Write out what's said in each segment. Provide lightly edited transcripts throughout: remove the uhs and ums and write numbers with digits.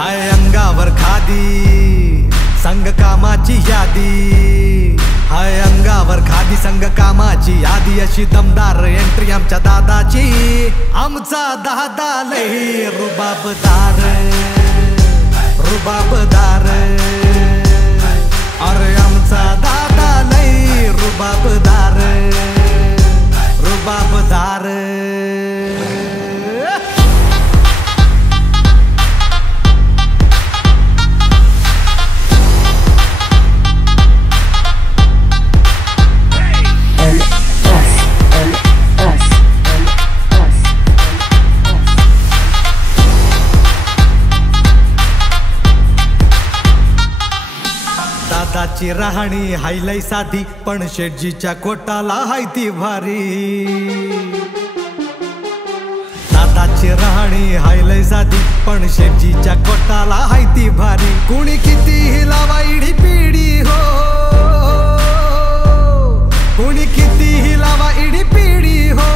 हाय अंगावर खादी संग कामाची यादी, हाय अंगावर खादी संग कामाची यादी, अशी दमदार एंट्री आमच्या दादाची। आमचा दादा लई रुबाबदार, रुबाबदार, अरे आमचा दादा लई रुबाबदार, रुबाबदार। दादाची राहणी हायलय साधी, पण शेटजीच्या कोटाला हाय ती भारी। दादाची राहणी हायलय साधी, पण शेटजीच्या कोटाला हाय ती भारी। कुणी कितीही लावा इडी पिडी हो, कुणी कितीही लावा इडी पिडी हो,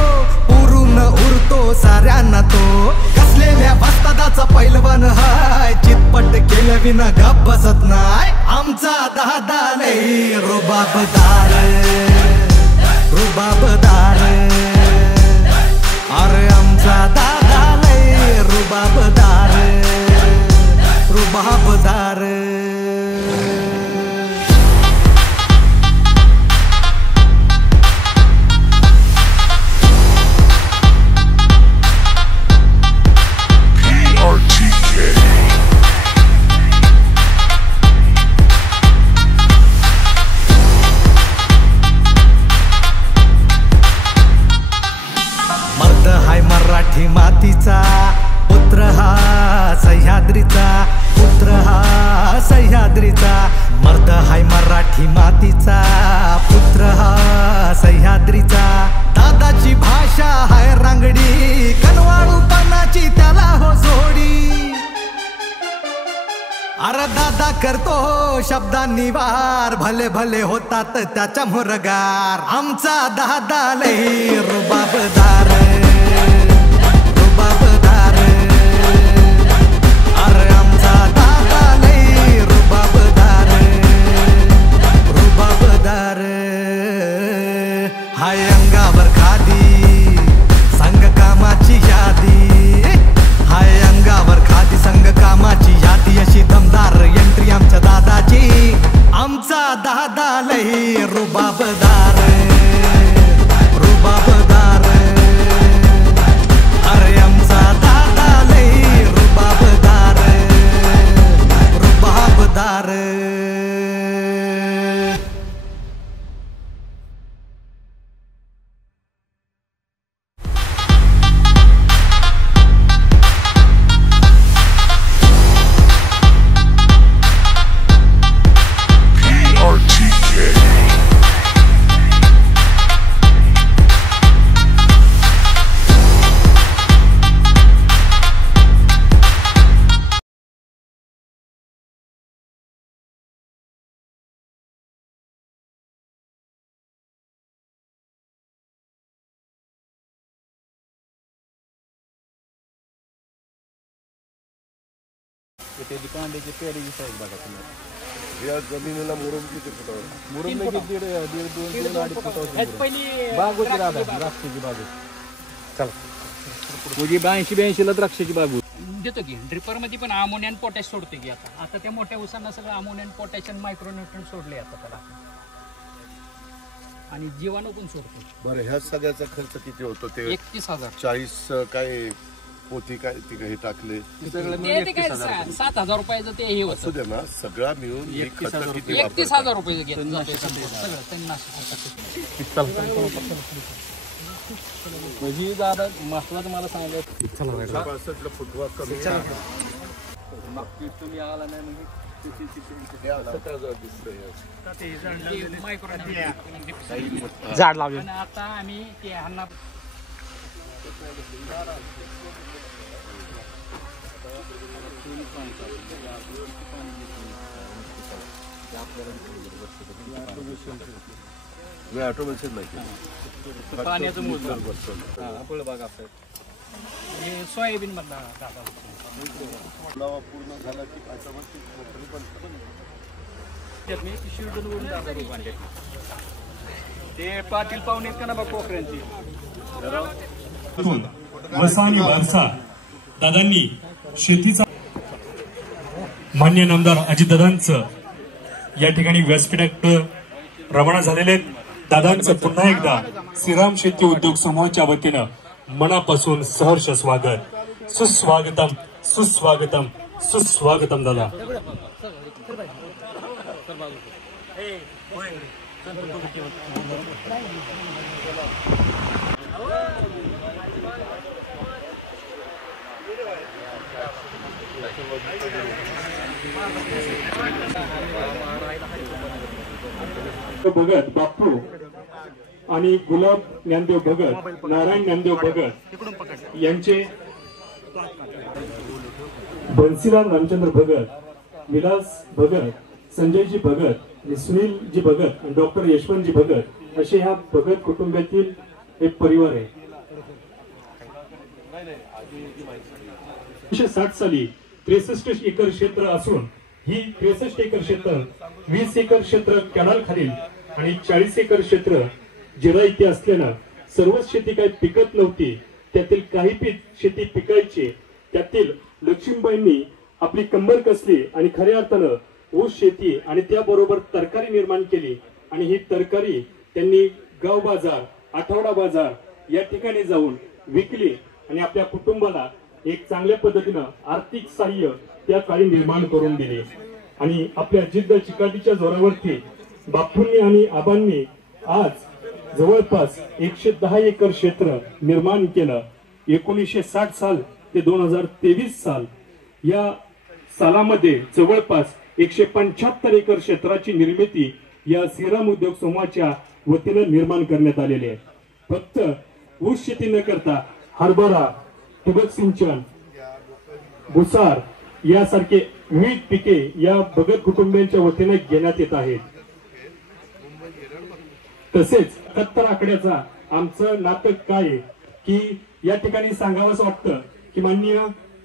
उरून उरतो साऱ्यांना तो। कसलेल्या वस्तादाचा पैलवान हाय, चितपट केलं विना गप बसत नाय। आमचा दादा लई रुबाबदार, रुबाबदार, अरे आमचा दादा लई रुबाबदार, रुबाबदार। मराठी मातीचा पुत्र हा सह्याद्रीचा, पुत्र हा सह्याद्रीचा। मर्द हाय मराठी मातीचा, पुत्र हा सह्याद्रीचा। दादाची भाषा हाय रांगडी, कनवाळूपणाची त्याला हो जोडी। अरे दादा करतो शब्दांनी वार, भले भले होतात त्याच्या मुरगार। आमचा दादा लई रुबाबदार, रुबाबदार, अरे आमचा दादा लई रुबाबदार, रुबाबदार। हाय अंगावर खादी संग कामाची यादी, हाय अंगावर खादी संग कामाची यादी, अशी दमदार एंट्री आमच्या दादाची। आमचा दादा लई रुबाबदार, रुबाबदार, अरे आमचा दादा लई रुबाबदार, रुबाबदार। त्याची कांद्याची पेरीची साईज बघा तुम्ही। या जमिनीला मुरुम किती फुटावर? मुरुम लगेच दीड दोन अडीच फुटावर बाग होती राधा, द्राक्षाची बाग होती। चला म्हणजे 82-82 ला द्राक्षाची बाग होती। देतो की ड्रिपर मध्ये पण अमोनिया आणि पोटॅश सोडते की आता त्या मोठ्या उसांना सगळं अमोनिया आणि पोटॅश आणि मायक्रोन्यूट्रंट सोडले आता त्याला, आणि जीवाणू पण सोडतो। बरं ह्या सगळ्याचा खर्च किती होतो? ते 31,000 40 काय पोती काय ती काही टाकले सगळं ते काय 7,000 रुपयाचं ते हे असू होतं। दे ना, सगळा मिळून 31,000 रुपये घेतलं जाते सगळं त्यांना। म्हणजे दादा महत्वाचं मला सांगायचं, 65 फुटवा कमी मागची तुम्ही आला नाही म्हणजे 17,000 दिसतंय। झाड लावले आणि आता आम्ही ते ह्यांना ऑटोमेशन नाही पाण्याचं मोजलं आपलं बघा आपलं हे सोयाबीन मधला दादा लावा पूर्ण झाला की त्याच्यावरती कोकणी पण त्यात मी शिवडून दादा रूप आणले ते पाटील पाहुणे आहेत का ना बा कोकऱ्यांची वसा आणि वारसा दादांनी शेतीचा मान्य नामदार अजितदादांचं या ठिकाणी व्यासपीठात रवाना झालेले दादांचं पुन्हा एकदा श्रीराम शेती उद्योग समूहाच्या वतीनं मनापासून सहर्ष स्वागत सुस्वागतम सुस्वागतम सुस्वागतम दादा भगत बापू आणि गुलाब ज्ञानदेव भगत नारायण ज्ञानदेव भगत यांचे बन्सीलाल रामचंद्र भगत विलास भगत संजयजी भगत सुनीलजी भगत आणि डॉक्टर यशवंतजी भगत असे ह्या भगत कुटुंबातील एक परिवार आहे. 1960 साली 63 एकर क्षेत्र असून ही 63 एकर क्षेत्र 20 एकर क्षेत्र कॅनल खालील आणि 40 एकर क्षेत्र जिरायती असल्यानं सर्वच शेती काही पिकत नव्हती. त्यातील काही शेती पिकायची. त्यातील लक्ष्मीबाईंनी आपली कंबर कसली आणि खऱ्या अर्थानं ऊस शेती आणि त्याबरोबर तरकारी निर्माण केली आणि ही तरकारी त्यांनी गाव बाजार आठवडा बाजार या ठिकाणी जाऊन विकली आणि आपल्या कुटुंबाला एक चांगल्या पद्धतीनं आर्थिक सहाय्य त्या काळी निर्माण करून दिले. आणि आपल्या जिद्द चिकाटीच्या जोरावरती बापूंनी आणि आबांनी आज जवळपास 110 एकर क्षेत्र निर्माण केलं. 1960 साल ते 2023 साल या सालामध्ये जवळपास 175 एकर क्षेत्राची निर्मिती या श्रीराम उद्योग समूहाच्या वतीनं निर्माण करण्यात आलेली आहे. फक्त ऊस शेती न करता हरभरा ठिबक सिंचन भुसार यासारखे विविध पिके या भगत कुटुंबियांच्या वतीने घेण्यात येत आहेत. तसेच 71 आकड्याचा आमचं नाटक काय आहे की या ठिकाणी सांगावंच वाटतं की माननीय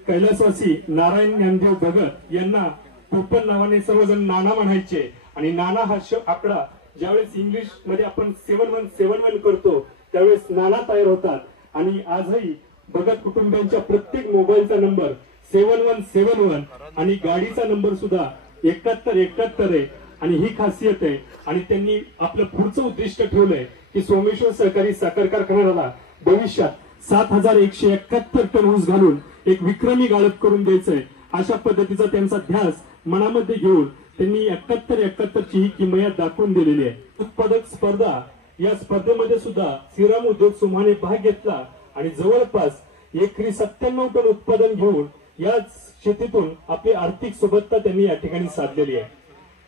कैलासवासी नारायण ज्ञानदेव भगत यांना पोपन नावाने सर्वजण नाना म्हणायचे आणि नाना हा आकडा ज्यावेळेस इंग्लिश मध्ये आपण 7171 करतो त्यावेळेस नाना तयार होतात. आणि आजही भगत कुटुंबियांच्या प्रत्येक मोबाईलचा नंबर 7171 आणि गाडीचा नंबर सुद्धा 7171 आहे. आणि ही खासियत आहे. आणि त्यांनी आपलं पुढचं उद्दिष्ट ठेवलंय की सोमेश्वर सहकारी साखर कारखान्याला भविष्यात 7171 टन ऊस घालून एक विक्रमी गाळप करून द्यायचंय. अशा पद्धतीचा त्यांचा ध्यास मनामध्ये घेऊन त्यांनी 7171 ची ही किमयात दाखवून दिलेली आहे. उत्पादक स्पर्धा या स्पर्धेमध्ये सुद्धा श्रीराम उद्योग समूहाने भाग घेतला आणि जवळपास एकरी 97 टन उत्पादन घेऊन या शेतीतून आपली आर्थिक सुबत्ता त्यांनी या ठिकाणी साधलेली आहे.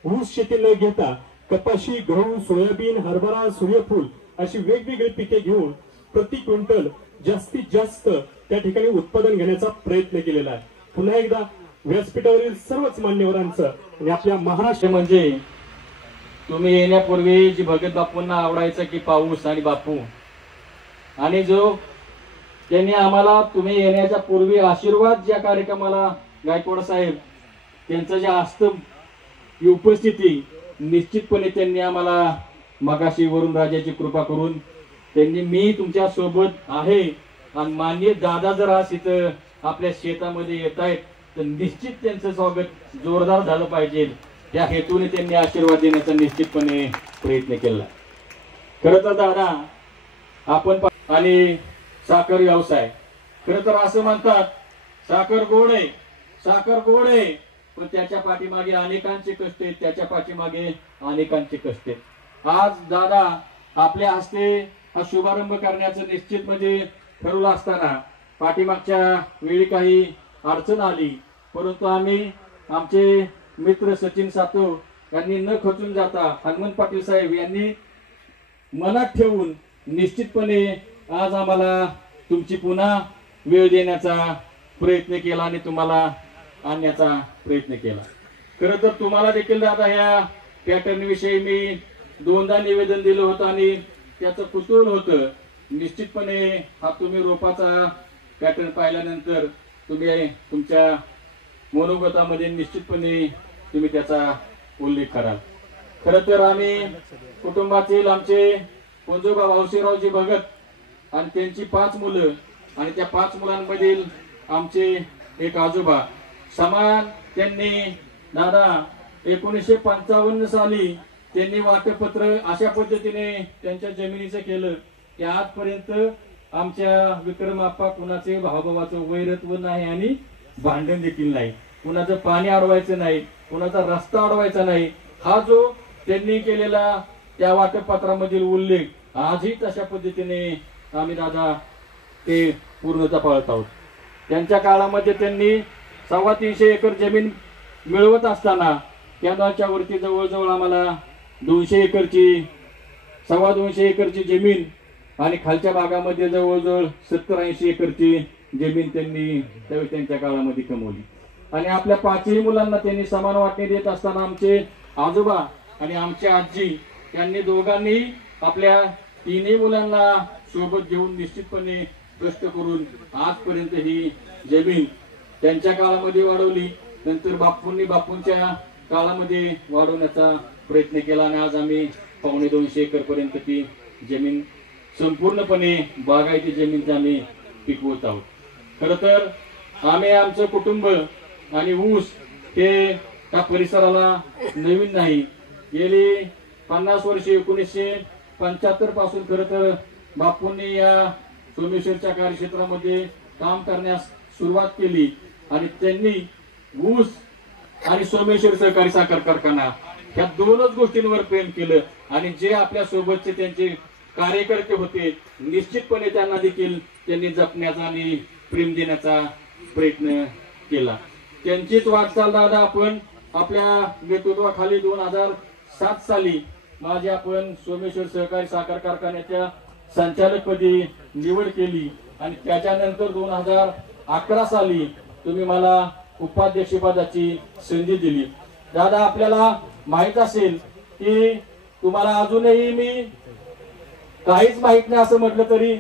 ऊस शेती न घेता कपाशी गहू सोयाबीन हरभरा सूर्यफूल अशी वेगवेगळी पिके घेऊन प्रति क्विंटल जास्तीत जास्त त्या ठिकाणी उत्पादन घेण्याचा प्रयत्न केलेला आहे. पुन्हा एकदा व्यासपीठावरील सर्वच मान्यवरांचं आणि आपल्या महाराष्ट्र म्हणजे तुम्ही येण्यापूर्वी जी भगत बापूंना आवडायचं की पाऊस आणि बापू आणि जो त्यांनी आम्हाला तुम्ही येण्याच्या पूर्वी आशीर्वाद ज्या कार्यक्रमाला गायकवाड साहेब त्यांचं जे असतं उपस्थिती निश्चितपणे त्यांनी आम्हाला मगाशी वरून राजाची कृपा करून त्यांनी मी तुमच्या सोबत आहे आणि माननीय दादा जर आज इथं आपल्या शेतामध्ये येत आहेत तर निश्चित त्यांचं स्वागत जोरदार झालं पाहिजे त्या हेतूने त्यांनी आशीर्वाद देण्याचा निश्चितपणे प्रयत्न केला. खरं तर दादा आपण आणि साखर व्यवसाय खरं तर असं म्हणतात साखर गोड आहे साखर गोड आहे पण त्याच्या पाठीमागे अनेकांचे कष्ट आहेत त्याच्या पाठीमागे अनेकांचे कष्ट आहेत. आज दादा आपल्या हस्ते हा शुभारंभ करण्याचं निश्चित म्हणजे ठरवलं असताना पाठीमागच्या वेळी काही अडचण आली परंतु आम्ही आमचे मित्र सचिन सातव यांनी न खचून जाता हनुमंत पाटील साहेब यांनी मनात ठेवून निश्चितपणे आज आम्हाला तुमची पुन्हा वेळ देण्याचा प्रयत्न केला आणि तुम्हाला आणण्याचा प्रयत्न केला. खरं तर तुम्हाला देखील दादा ह्या पॅटर्न विषयी मी दोनदा निवेदन दिलं होतं आणि त्याचं कुतूहल होतं. निश्चितपणे हा तुम्ही रोपाचा पॅटर्न पाहिल्यानंतर तुम्ही तुमच्या मनोगतामध्ये निश्चितपणे तुम्ही त्याचा उल्लेख कराल. खर तर आम्ही कुटुंबातील आमचे पंजोबा भाऊशीरावजी भगत आणि त्यांची 5 मुलं आणि त्या 5 मुलांमधील आमचे एक आजोबा समान त्यांनी दादा 1955 साली त्यांनी वाटपत्र अशा पद्धतीने त्यांच्या जमिनीचं केलं की आजपर्यंत आमच्या विक्रमाप्पा कुणाचे भावाभावाचं वैरत्व नाही आणि भांडण देखील नाही, कुणाचं पाणी अडवायचं नाही, कुणाचा रस्ता अडवायचा नाही. हा जो त्यांनी केलेला त्या वाटपपत्रामधील उल्लेख आजही तशा पद्धतीने आम्ही दादा ते पूर्णता पाळत आहोत. त्यांच्या काळामध्ये त्यांनी 325 एकर जमीन मिळवत असताना कॅनॉलच्या वरती जवळजवळ आम्हाला 200 एकरची 2.25 एकरची जमीन आणि खालच्या भागामध्ये जवळजवळ 70-80 एकरची जमीन त्यांनी त्यावेळी त्यांच्या काळामध्ये कमवली. आणि आपल्या 5ही मुलांना त्यांनी समान वाटणी देत असताना आमचे आजोबा आणि आमची आजी यांनी दोघांनी आपल्या 3ही मुलांना सोबत घेऊन निश्चितपणे कष्ट करून आजपर्यंत ही जमीन त्यांच्या काळामध्ये वाढवली. नंतर बापूंच्या काळामध्ये वाढवण्याचा प्रयत्न केला आणि आज आम्ही 250 एकर पर्यंत ती जमीन संपूर्णपणे बागायती जमीन आम्ही पिकवत आहोत. खर तर आम्ही आमचं कुटुंब आणि ऊस हे त्या परिसराला नवीन नाही. गेली 50 वर्षे 1975 पासून खर तर बापूंनी या सोमेश्वरच्या कार्यक्षेत्रामध्ये काम करण्यास सुरुवात केली आणि त्यांनी ऊस आणि सोमेश्वर सहकारी साखर कारखाना ह्या 2च गोष्टींवर प्रेम केलं. आणि जे आपल्या सोबतचे त्यांचे कार्यकर्ते होते निश्चितपणे त्यांना देखील त्यांनी जपण्याचा आणि प्रेम देण्याचा प्रयत्न केला. त्यांचीच वाटचाल दादा आपण आपल्या नेतृत्वाखाली 2007 साली माझी आपण सोमेश्वर सहकारी साखर कारखान्याच्या संचालकपदी निवड केली आणि त्याच्यानंतर 2011 साली तुम्ही मला उपाध्यक्षपदाची संधी दिली. दादा आपल्याला माहित असेल की तुम्हाला अजूनही मी काहीच माहित नाही असं म्हटलं तरी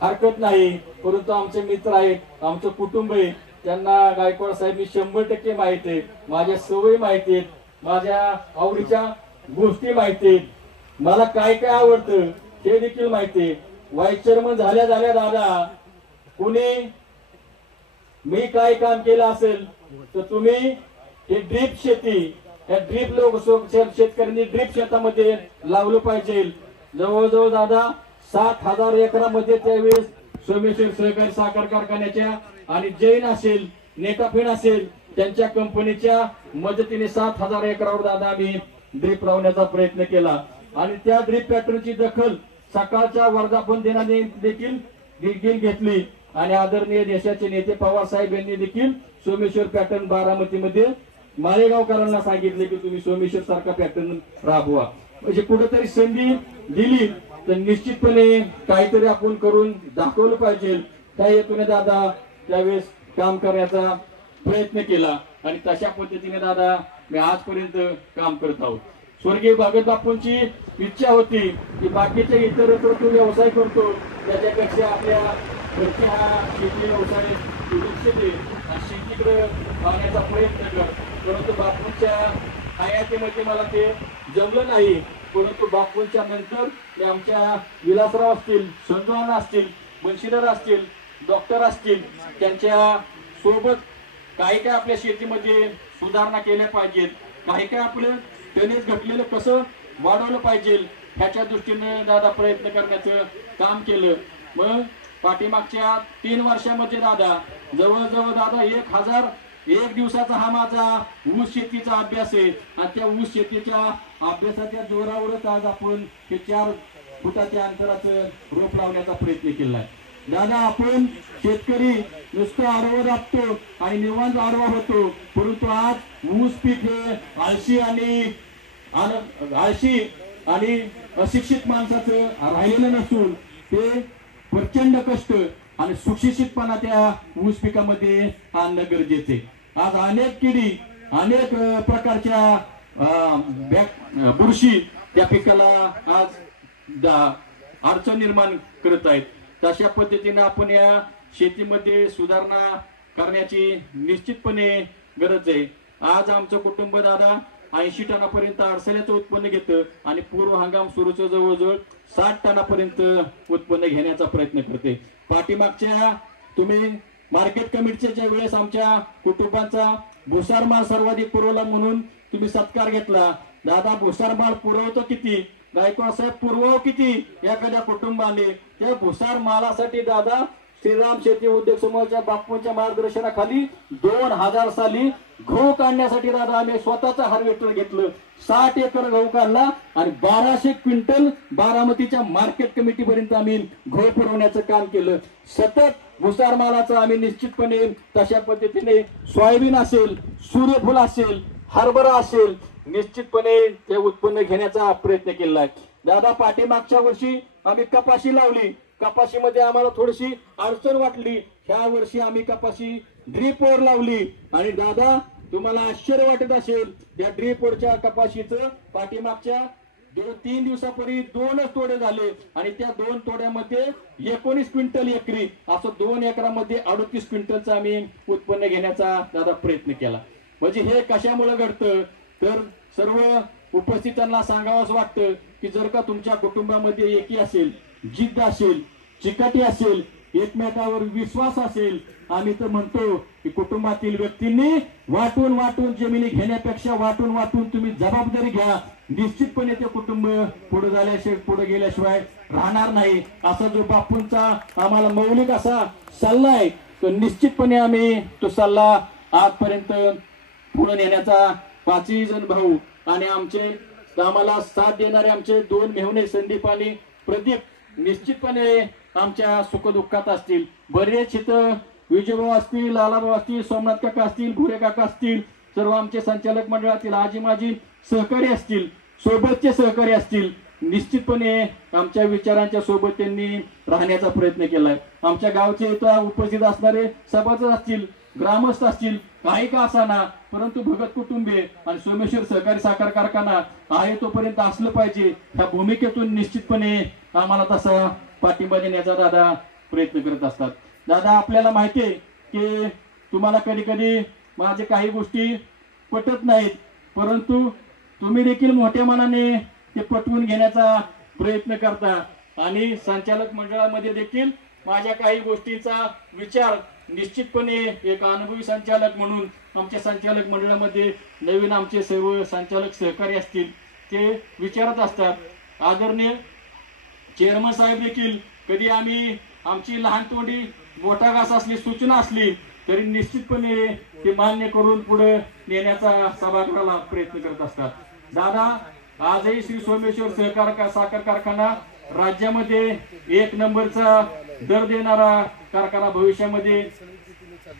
हरकत नाही, परंतु आमचे मित्र आहेत, आमचं कुटुंब आहे, त्यांना गायकवाड साहेब मी 100% माहित आहे. माझ्या सवयी माहिती आहेत, माझ्या आवडीच्या गोष्टी माहिती आहेत, मला काय काय आवडतं हे देखील माहिती आहे. व्हाईस चेअरमन झाल्या दादा कुणी मी काय काम केलं असेल तर तुम्ही हे ड्रीप शेती या ड्रीप लोक शेतकऱ्यांनी ड्रीप शेतामध्ये लावलं पाहिजे. जवळजवळ दादा 7,000 एकरामध्ये त्यावेळेस सोमेश्वर सहकारी साखर कारखान्याच्या आणि जैन असेल नेटाफिन असेल त्यांच्या कंपनीच्या मदतीने 7,000 एकरावर दादा आम्ही ड्रीप लावण्याचा प्रयत्न केला. आणि त्या ड्रीप पॅटर्नची दखल सकाळच्या वर्धापन दिनाने देखील घेतली आणि आदरणीय देशाचे नेते पवार साहेब यांनी देखील सोमेश्वर पॅटर्न बारामतीमध्ये मालेगावकरांना सांगितले की तुम्ही सोमेश्वर सारखा पॅटर्न राबवा. म्हणजे कुठेतरी संधी दिली तर निश्चितपणे काहीतरी आपण करून दाखवलं पाहिजे. त्या हेतूने दादा त्यावेळेस काम करण्याचा प्रयत्न केला आणि तशा पद्धतीने दादा मी आजपर्यंत काम करत आहोत. स्वर्गीय भगत बापूंची इच्छा होती की बाकीचे इतर तो व्यवसाय करतो त्याच्यापेक्षा आपल्या घरचे हा शेती व्यवसाय लक्ष दे शेतीकडे पाहण्याचा प्रयत्न कर. परंतु बापूंच्या हयातीमध्ये मला ते जमलं नाही. परंतु बापूंच्या नंतर ते आमच्या विलासराव असतील, संजोना असतील, बंशीधर असतील, डॉक्टर असतील, त्यांच्या सोबत काही काय आपल्या शेतीमध्ये सुधारणा केल्या पाहिजेत, काही काय आपलं टनेज घटलेलं कसं वाढवलं पाहिजे ह्याच्या दृष्टीने दादा प्रयत्न करण्याचं काम केलं. मग पाठीमागच्या 3 वर्षामध्ये दादा जवळजवळ दादा 1,001 दिवसाचा हा माझा ऊस शेतीचा अभ्यास आहे आणि त्या ऊस शेतीच्या अभ्यासाच्या जोरावरच आज आपण हे 4 फुटाच्या अंतराचं रोप लावण्याचा प्रयत्न केला आहे. दादा आपण शेतकरी नुसतं आडवं राबतो आणि निवांत आडवा होतो, परंतु आज ऊस पीक हे आळशी आणि अशिक्षित माणसाचं राहिलेलं नसून ते प्रचंड कष्ट आणि सुशिक्षितपणा त्या ऊस पिकामध्ये आणणं गरजेचे. आज अनेक किडी अनेक प्रकारच्या बुरशी त्या पिकाला आज अडचण निर्माण करत आहेत. तशा पद्धतीने आपण या शेतीमध्ये सुधारणा करण्याची निश्चितपणे गरज आहे. आज आमचं कुटुंब दादा 80 टनापर्यंत अडसल्याचं उत्पन्न घेतं आणि पूर्व हंगाम सुरूचं जवळजवळ 60 टनापर्यंत उत्पन्न घेण्याचा प्रयत्न करते. पाठीमागच्या तुम्ही मार्केट कमिटीच्या ज्या वेळेस आमच्या कुटुंबाचा भुसार माल सर्वाधिक पुरवला म्हणून तुम्ही सत्कार घेतला. दादा भुसार माल पुरवतो किती, गायकवाड साहेब पुरवू किती एखाद्या कुटुंबाने, त्या भुसार मालासाठी दादा श्रीराम शेती उद्योग समूहाच्या बापूंच्या मार्गदर्शनाखाली 2000 साली गहू काढण्यासाठी दादा आम्ही स्वतःचा हार्वेस्टर घेतलं. 60 एकर गहू काढला आणि 1200 क्विंटल बारामतीच्या मार्केट कमिटी पर्यंत आम्ही गहू पुरवण्याचं काम केलं. सतत भुसार मालाचं आम्ही निश्चितपणे तशा पद्धतीने सोयाबीन असेल, सूर्यफूल असेल, हरभरा असेल, निश्चितपणे ते उत्पन्न घेण्याचा प्रयत्न केला आहे. दादा पाठीमागच्या वर्षी आम्ही कपाशी लावली, कपाशीमध्ये आम्हाला थोडीशी अडचण वाटली. ह्या वर्षी आम्ही कपाशी ड्रीपवर लावली आणि दादा तुम्हाला आश्चर्य वाटत असेल, या ड्रीपवरच्या कपाशीचं पाठीमागच्या 2-3 दिवसापूर्वी 2च तोडे झाले आणि त्या 2 तोड्यामध्ये 19 क्विंटल एकरी, असं 2 एकरामध्ये 38 क्विंटलचं आम्ही उत्पन्न घेण्याचा दादा प्रयत्न केला. म्हणजे हे कशामुळे घडतं तर सर्व उपस्थितांना सांगावंच वाटतं की जर का तुमच्या कुटुंबामध्ये एकी असेल, जिद्द असेल, चिकाटी असेल, एकमेकावर विश्वास असेल, आम्ही तर म्हणतो की कुटुंबातील व्यक्तींनी वाटून वाटून जमिनी घेण्यापेक्षा वाटून वाटून तुम्ही जबाबदारी घ्या. निश्चितपणे ते कुटुंब पुढे गेल्याशिवाय राहणार नाही. असा जो बापूंचा आम्हाला मौलिक असा सल्ला आहे तो निश्चितपणे आम्ही तो सल्ला आजपर्यंत पुढे नेण्याचा 5ही जण भाऊ आणि आमचे आम्हाला साथ देणारे आमचे 2 मेहुणे संदीप आणि प्रदीप निश्चितपणे आमच्या सुखदुःखात असतील. बरेच इथं विजयभाऊ असतील, लालाभाऊ असतील, सोमनाथ काका असतील, भुरे काका असतील, सर्व आमचे संचालक मंडळातील आजी माजी सहकारी असतील, सोबतचे सहकारी असतील. निश्चितपणे आमच्या विचारांच्या सोबत त्यांनी राहण्याचा प्रयत्न केलाय. आमच्या गावचे इथं उपस्थित असणारे सभासद असतील, ग्रामस्थ असतील, काही का असाना, परंतु भगत कुटुंबे आणि सोमेश्वर सहकारी साखर कारखाना आहे तोपर्यंत असलं पाहिजे ह्या भूमिकेतून निश्चितपणे आम्हाला तसा पाठिंबा देण्याचा दादा प्रयत्न करत असतात. दादा आपल्याला माहिती आहे की तुम्हाला कधी कधी माझे काही गोष्टी पटत नाहीत, परंतु तुम्ही देखील मोठ्या मनाने ते पटवून घेण्याचा प्रयत्न करता आणि संचालक मंडळामध्ये देखील माझ्या काही गोष्टींचा विचार निश्चितपणे एक अनुभवी संचालक म्हणून आमच्या संचालक मंडळामध्ये नवीन आमचे सर्व संचालक सहकारी असतील ते विचारत असतात. आदरणीय चेअरमन साहेब देखील कधी आम्ही आमची लहान तोंडी मोठा घास असली सूचना असली तरी निश्चितपणे ते मान्य करून पुढे नेण्याचा सभागृहाला प्रयत्न करत असतात. दादा आजही श्री सोमेश्वर साखर कारखाना राज्यामध्ये 1 नंबरचा दर देणारा कारखाना भविष्यामध्ये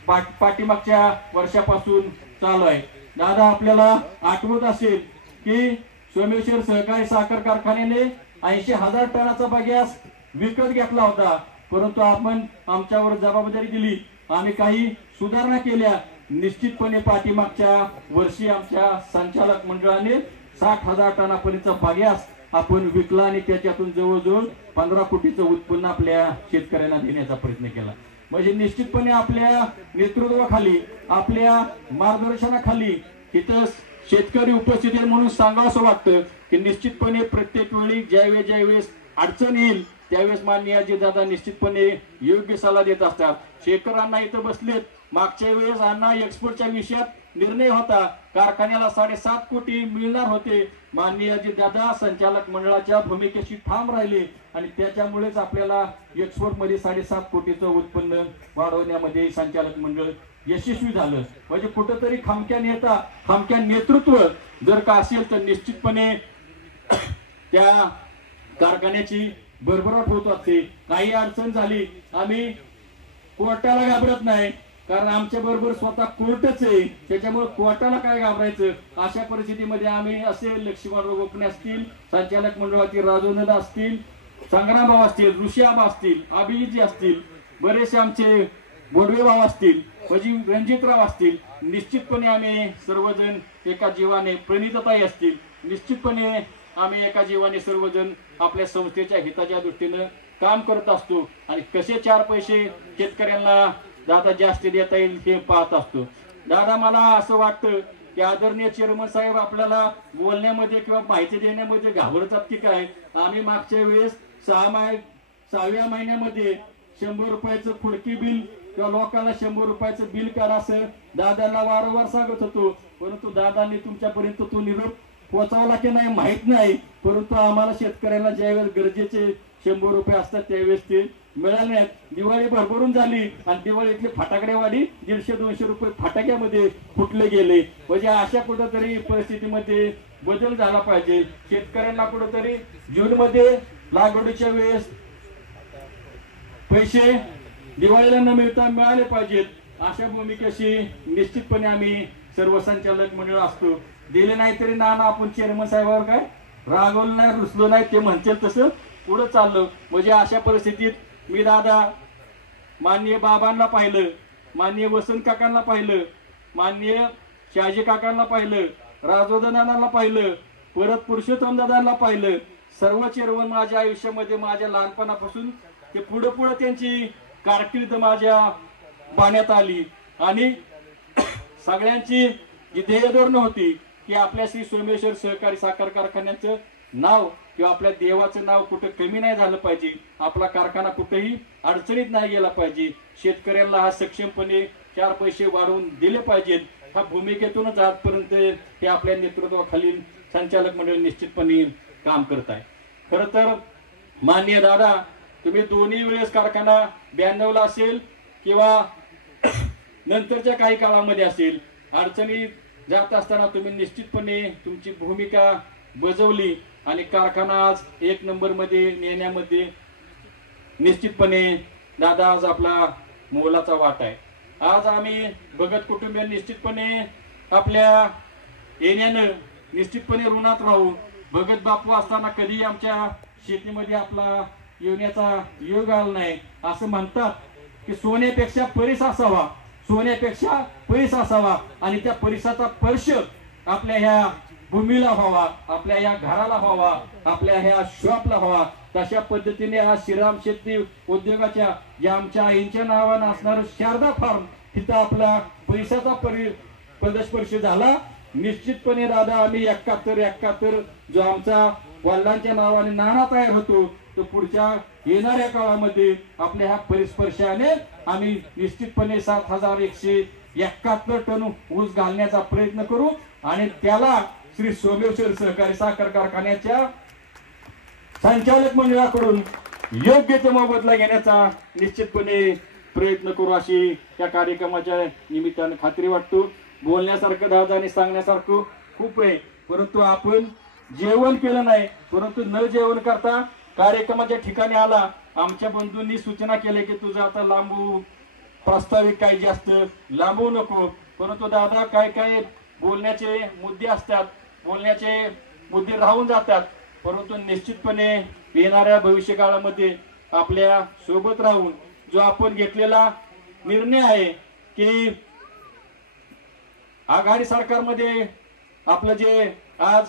पाठीमागच्या वर्षापासून चालू आहे. दादा आपल्याला आठवत असेल की सोमेश्वर सहकारी साखर कारखान्याने 80,000 टनाचा बगॅस विकत घेतला होता, परंतु आपण आमच्यावर जबाबदारी दिली, आम्ही काही सुधारणा केल्या. निश्चितपणे पाठीमागच्या वर्षी आमच्या संचालक मंडळाने 60,000 टनापर्यंतचा बगॅस आपण विकला आणि त्याच्यातून जवळजवळ 15 कोटीचं उत्पन्न आपल्या शेतकऱ्यांना देण्याचा प्रयत्न केला. म्हणजे निश्चितपणे आपल्या नेतृत्वाखाली, आपल्या मार्गदर्शनाखाली इथं शेतकरी उपस्थित आहे म्हणून सांगावंसं वाटतं की निश्चितपणे प्रत्येक वेळी ज्यावेळेस अडचण येईल त्यावेळेस माननीय अजितदादा निश्चितपणे योग्य सल्ला देत असतात. शेतकऱ्यांना इथं बसलेत. मागच्या वेळेस अण्णा एक्सपोर्टच्या विषयात निर्णय होता, कारखान्याला 7.5 कोटी मिळणार होते. माननीय अजितदादा संचालक मंडळाच्या भूमिकेशी ठाम राहिले आणि त्याच्यामुळेच आपल्याला एक्सपोर्ट मध्ये 7.5 कोटीचं उत्पन्न वाढवण्यामध्ये संचालक मंडळ यशस्वी झालं. म्हणजे कुठंतरी खामक्या नेतृत्व जर का असेल तर निश्चितपणे त्या कारखान्याची भरभराट होत असते. काही अडचण झाली आम्ही कोर्टाला घाबरत नाही, कारण आमच्या बरोबर स्वतः कोर्टच आहे, त्याच्यामुळे कोर्टाला काय घाबरायचं. अशा परिस्थितीमध्ये आम्ही असे लक्ष्मण गोखणे असतील, संचालक मंडळातील राजूनदा असतील, संग्रामभाऊ असतील, ऋषिआबा असतील, अभिजितजी असतील, बरेचसे आमचे बोडवे भाऊ असतील, म्हणजे रणजितराव असतील, निश्चितपणे आम्ही सर्वजण एका जीवाने, प्रणितताई असतील, निश्चितपणे आम्ही एका जीवाने सर्वजण आपल्या संस्थेच्या हिताच्या दृष्टीनं काम करत असतो आणि कसे 4 पैसे शेतकऱ्यांना दादा जास्त देता येईल हे पाहत असतो. दादा मला असं वाटतं की आदरणीय चेअरमन साहेब आपल्याला बोलण्यामध्ये किंवा माहिती देण्यामध्ये घाबरतात की काय. आम्ही मागच्या वेळेस 6व्या महिन्यामध्ये 100 रुपयाचं खुडकी बिल किंवा लोकांना 100 रुपयाचं बिल करा असं दादांना वारंवार सांगत होतो, परंतु दादांनी तुमच्यापर्यंत तो निरोप पोहोचवला की नाही माहित नाही. परंतु आम्हाला शेतकऱ्यांना ज्यावेळेस गरजेचे 100 रुपये असतात त्यावेळेस ते मिळाले नाहीत. दिवाळी भरभरून झाली आणि दिवाळीतले फटाकडेवाडी 150-200 रुपये फटाक्यामध्ये फुटले गेले. म्हणजे अशा कुठंतरी परिस्थितीमध्ये बदल झाला पाहिजे. शेतकऱ्यांना कुठंतरी जूनमध्ये लागवडीच्या वेळेस पैसे दिवाळीला न मिळता मिळाले पाहिजेत. अशा भूमिकेशी निश्चितपणे आम्ही सर्व संचालक मंडळ असतो. दिले नाही तरी नाना आपण चेअरमन साहेबांवर काय रागवलं नाही, रुसलो नाही, ते म्हणतील तसं पुढे चाललो. म्हणजे अशा परिस्थितीत मी दादा माननीय बाबांना पाहिलं, माननीय वसंत काकांना पाहिलं, माननीय शहाजी काकांना पाहिलं, राजोदनांना पाहिलं, परत पुरुषोत्तम दादांना पाहिलं. सर्व चेअरमन माझ्या आयुष्यामध्ये माझ्या लहानपणापासून ते पुढे पुढे त्यांची कारकीर्द माझ्या पाण्यात आली आणि सगळ्यांची जी ध्येयधोरणं होती की आपल्या श्री सोमेश्वर सहकारी साखर कारखान्याचं नाव किंवा आपल्या देवाचं नाव कुठं कमी नाही झालं पाहिजे, आपला कारखाना कुठेही अडचणीत नाही गेला पाहिजे, शेतकऱ्यांना हा सक्षमपणे 4 पैसे वाढवून दिले पाहिजेत. ह्या भूमिकेतूनच आजपर्यंत हे आपल्या नेतृत्वाखालील संचालक मंडळ निश्चितपणे काम करत आहे. खर तर माननीय दादा तुम्ही दोन्ही वेळेस कारखाना 92ला असेल किंवा नंतरच्या काही काळामध्ये असेल अडचणी जात असताना तुम्ही निश्चितपणे तुमची भूमिका बजावली आणि कारखाना आज 1 नंबर मध्ये नेण्यामध्ये निश्चितपणे दादा आज आपला मोलाचा वाटा आहे. आज आम्ही भगत कुटुंबीय निश्चितपणे आपल्या येण्यानं निश्चितपणे ऋणात राहू. भगत बापू असताना कधी आमच्या शेतीमध्ये आपला येण्याचा योग आला नाही. असं म्हणतात की सोन्यापेक्षा परिस असावा, सोन्यापेक्षा परिस असावा आणि त्या परिसाचा स्पर्श आपल्या ह्या भूमीला व्हावा, आपल्या या घराला व्हावा, आपल्या ह्या शॉपला व्हावा. तशा पद्धतीने हा श्रीराम शेती उद्योगाच्या या आमच्या आईंच्या नावानं असणारं शारदा फार्म तिथं आपला पैशाचा पदस्पर्श झाला. निश्चितपणे दादा आम्ही 71 जो आमचा वडिलांच्या नावाने नाणा तयार होतो तो पुढच्या येणाऱ्या काळामध्ये आपल्या ह्या परिस्पर्शाने आम्ही निश्चितपणे 7171 टन ऊस घालण्याचा प्रयत्न करू आणि त्याला श्री सोमेश्वर सहकारी साखर कारखान्याच्या संचालक मंडळाकडून योग्य तो मोबदला घेण्याचा निश्चितपणे प्रयत्न करू अशी त्या कार्यक्रमाच्या निमित्तानं खात्री वाटतो. बोलण्यासारखं दादा आणि सांगण्यासारखं खूप आहे, परंतु आपण जेवण केलं नाही. परंतु न जेवण करता कार्यक्रमाच्या ठिकाणी आला. आमच्या बंधूंनी सूचना केली की तुझं आता लांबू प्रास्ताविक काही जास्त लांबू नको. परंतु दादा काय काय बोलण्याचे मुद्दे असतात, बोलण्याचे मुद्दे राहून जातात. परंतु निश्चितपणे येणाऱ्या भविष्य काळामध्ये आपल्या सोबत राहून जो आपण घेतलेला निर्णय आहे की आघाडी सरकारमध्ये आपलं जे आज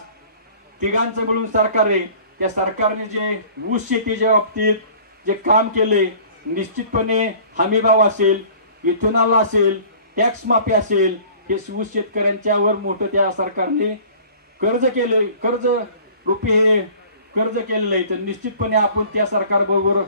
तिघांचं मिळून सरकार आहे त्या सरकारने जे ऊस शेतीच्या बाबतीत जे काम केले निश्चितपणे हमीभाव असेल, इथेनॉल असेल, टॅक्स माफी असेल, हे ऊस शेतकऱ्यांच्यावर मोठं त्या सरकारने कर्ज केले, कर्ज रूपी हे कर्ज केलेलं आहे. तर निश्चितपणे आपण त्या सरकारबरोबर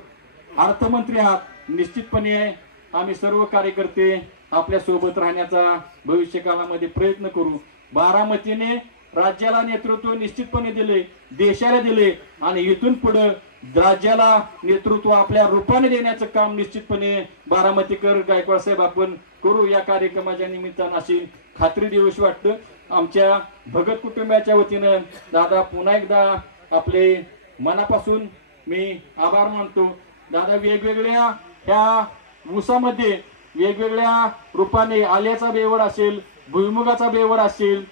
अर्थमंत्री आहात. निश्चितपणे आम्ही सर्व कार्यकर्ते आपल्या सोबत राहण्याचा भविष्य काळामध्ये प्रयत्न करू. बारामतीने राज्याला नेतृत्व निश्चितपणे दिले, देशाला दिले आणि इथून पुढे राज्याला नेतृत्व आपल्या रूपाने देण्याचं काम निश्चितपणे बारामतीकर गायकवाड साहेब आपण करू. या कार्यक्रमाच्या निमित्तानं अशी खात्री देऊशी वाटतं. आमच्या भगत कुटुंबाच्या वतीनं दादा पुन्हा एकदा आपले मनापासून मी आभार मानतो. दादा वेगवेगळ्या ह्या ऊसामध्ये वेगवेगळ्या रूपाने आल्याचा बेवड असेल, भुईमुगाचा बेवड असेल,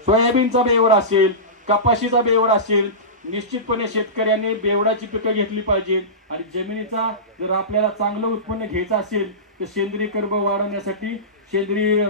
सोयाबीनचा बेवड असेल, कपाशीचा बेवड असेल, निश्चितपणे शेतकऱ्यांनी बेवडाची पिकं घेतली पाहिजे. आणि जमिनीचा जर आपल्याला चांगलं उत्पन्न घ्यायचं असेल तर सेंद्रिय कर्ब वाढवण्यासाठी सेंद्रिय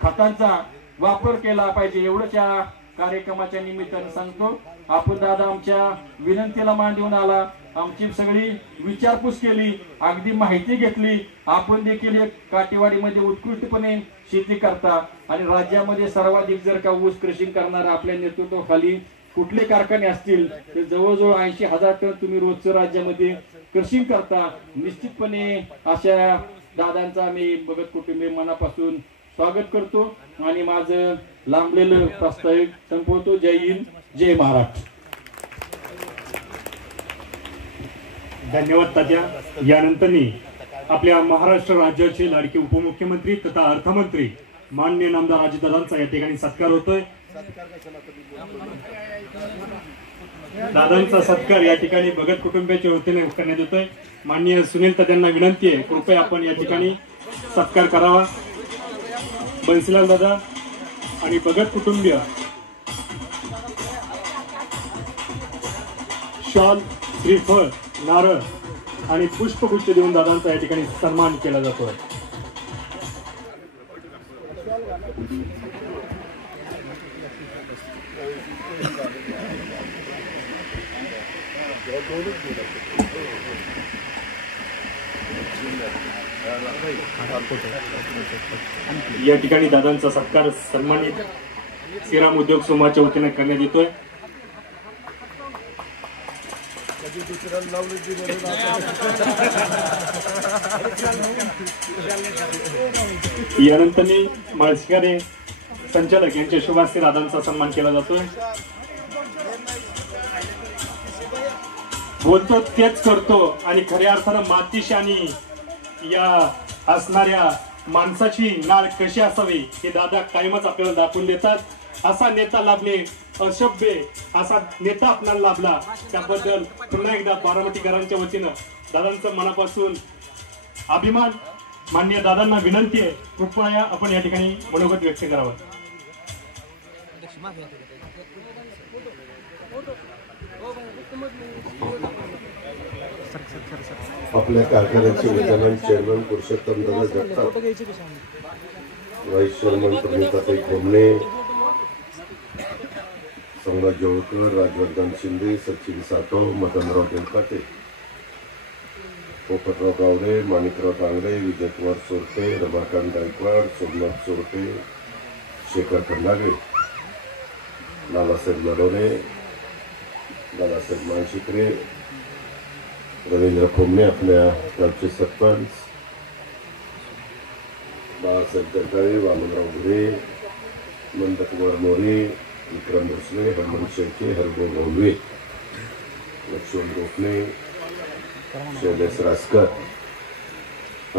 खतांचा वापर केला पाहिजे. एवढंच या कार्यक्रमाच्या निमित्तानं सांगतो. आपण दादा आमच्या विनंतीला मान देऊन आला, आमची सगळी विचारपूस केली, अगदी माहिती घेतली. आपण देखील एक काटेवाडीमध्ये उत्कृष्टपणे शेती करता आणि राज्यामध्ये सर्वाधिक जर का ऊस कृषी करणारा आपल्या नेतृत्वाखाली कुठले कारखाने असतील तर जवळजवळ 80,000 टन तुम्ही रोजचं राज्यामध्ये कृषी करता. निश्चितपणे अशा दादांचा आम्ही भगत कुटुंबीय मनापासून स्वागत करतो आणि माझं लांबलेलं प्रास्ताविक संपवतो. जय हिंद, जय महाराष्ट्र. धन्यवाद तात्या. यानंतर आपल्या महाराष्ट्र राज्याचे लाडके उपमुख्यमंत्री तथा अर्थमंत्री माननीय नामदार अजितदादांचा या ठिकाणी सत्कार होतोय. दादांचा सत्कार या ठिकाणी भगत कुटुंबियाच्या वतीने करण्यात येतोय. माननीय सुनील तात्यांना विनंती आहे, कृपया आपण या ठिकाणी सत्कार करावा. बन्सीलाल दादा आणि भगत कुटुंबीय शॉल, श्रीफळ, नारळ आणि पुष्पगुच्छ देऊन दादांचा या ठिकाणी सन्मान केला जातोय. या ठिकाणी दादांचा सत्कार सन्मानित श्रीराम उद्योग समूहाच्या वतीने करण्यात येतोय. यानंतर माळशिकारे संचालक यांच्या शुभ हस्ते दादांचा सन्मान केला जातोय. बोलतो तेच करतो आणि खऱ्या अर्थानं मातीशी आणि या असणाऱ्या माणसाची नाळ कशी असावी हे दादा कायमच आपल्याला दाखवून देतात. असा नेता लाभणे अशक्य, असा नेता आपल्याला लाभला त्याबद्दल पुन्हा एकदा बारामतीकरांच्या वतीनं दादांचं मनापासून अभिमान. माननीय दादांना विनंती आहे, कृपया आपण या ठिकाणी मनोगत व्यक्त करावं. आपल्या कारखान्याचे विद्यमान चेअरमन पुरुषोत्तम दादा जगताप, व्हाईस चेअरमन प्रणिताताई खोमणे, संगत जोळकर, राजवर्धन शिंदे, सचिन सातव, मदनराव देवकाते, पोपटराव गावडे, माणिकराव तांगडे, विजयकुमार सोरटे, रमाकांत गायकवाड, सोमनाथ सोरटे, शेखर खंडागे, लालासाहेब नडोणे, दादासाहेब मानशिकरे, रवींद्र खोमणे, आपल्या गावचे सरपंच, बाळासाहेब जगदाळे, वामनराव घुरे, नंदकुमार मोरे, विक्रम भोसले, हनुमान शेळके, हरदेव भोंगवे, लक्ष्मण गोखले, शैलेश रासकर,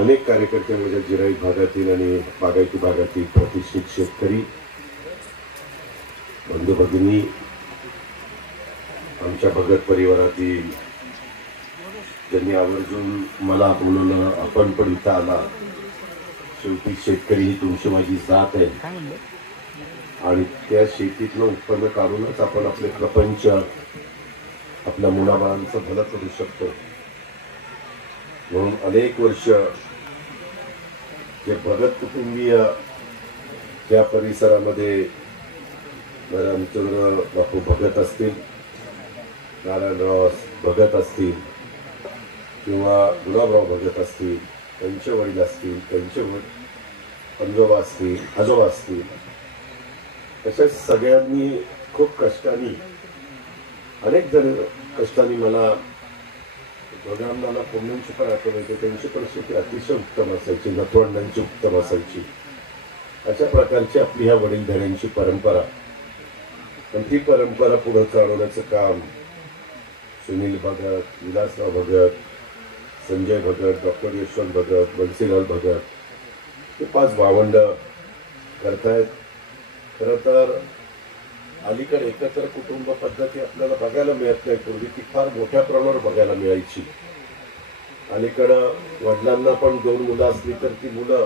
अनेक कार्यकर्ते माझ्या जिराई भागातील आणि बागायती भागातील प्रतिष्ठित शेतकरी बंधू भगिनी, आमच्या भगत परिवारातील त्यांनी आवर्जून मला बोलवलं, आपण पण इथं आला. शेवटी शेतकरी ही तुमची माझी जात आहे आणि त्या शेतीतलं उत्पन्न काढूनच आपण आपले प्रपंच, आपल्या मुलाबाळांचं भलं करू शकतो. म्हणून अनेक वर्ष जे भगत कुटुंबीय त्या परिसरामध्ये रामचंद्र बापू भगत असतील, नारायणराव भगत असतील किंवा गुलाबराव भगत असतील, त्यांचे वडील असतील, त्यांचे पंजोबा असतील, आजोबा असतील, अशा सगळ्यांनी खूप कष्टाने, अनेक जण कष्टाने मला दोघांना कोंबड्यांची पण आठवण, त्यांची परिस्थिती अतिशय उत्तम असायची, नतवंडांची उत्तम असायची. अशा प्रकारची आपली ह्या वडीलधाऱ्यांची परंपरा, पण ती परंपरा पुढे चालवण्याचं काम सुनील भगत, विलासराव भगत, संजय भगत, डॉक्टर यशवंत भगत, बन्सीलाल भगत हे 5 भावंड करतायत. खरं तर अलीकडे एकत्र कुटुंब पद्धती आपल्याला बघायला मिळत नाही. पूर्वी ती फार मोठ्या प्रमाणावर बघायला मिळायची. अलीकडं वडिलांना पण 2 मुलं असली तर ती मुलं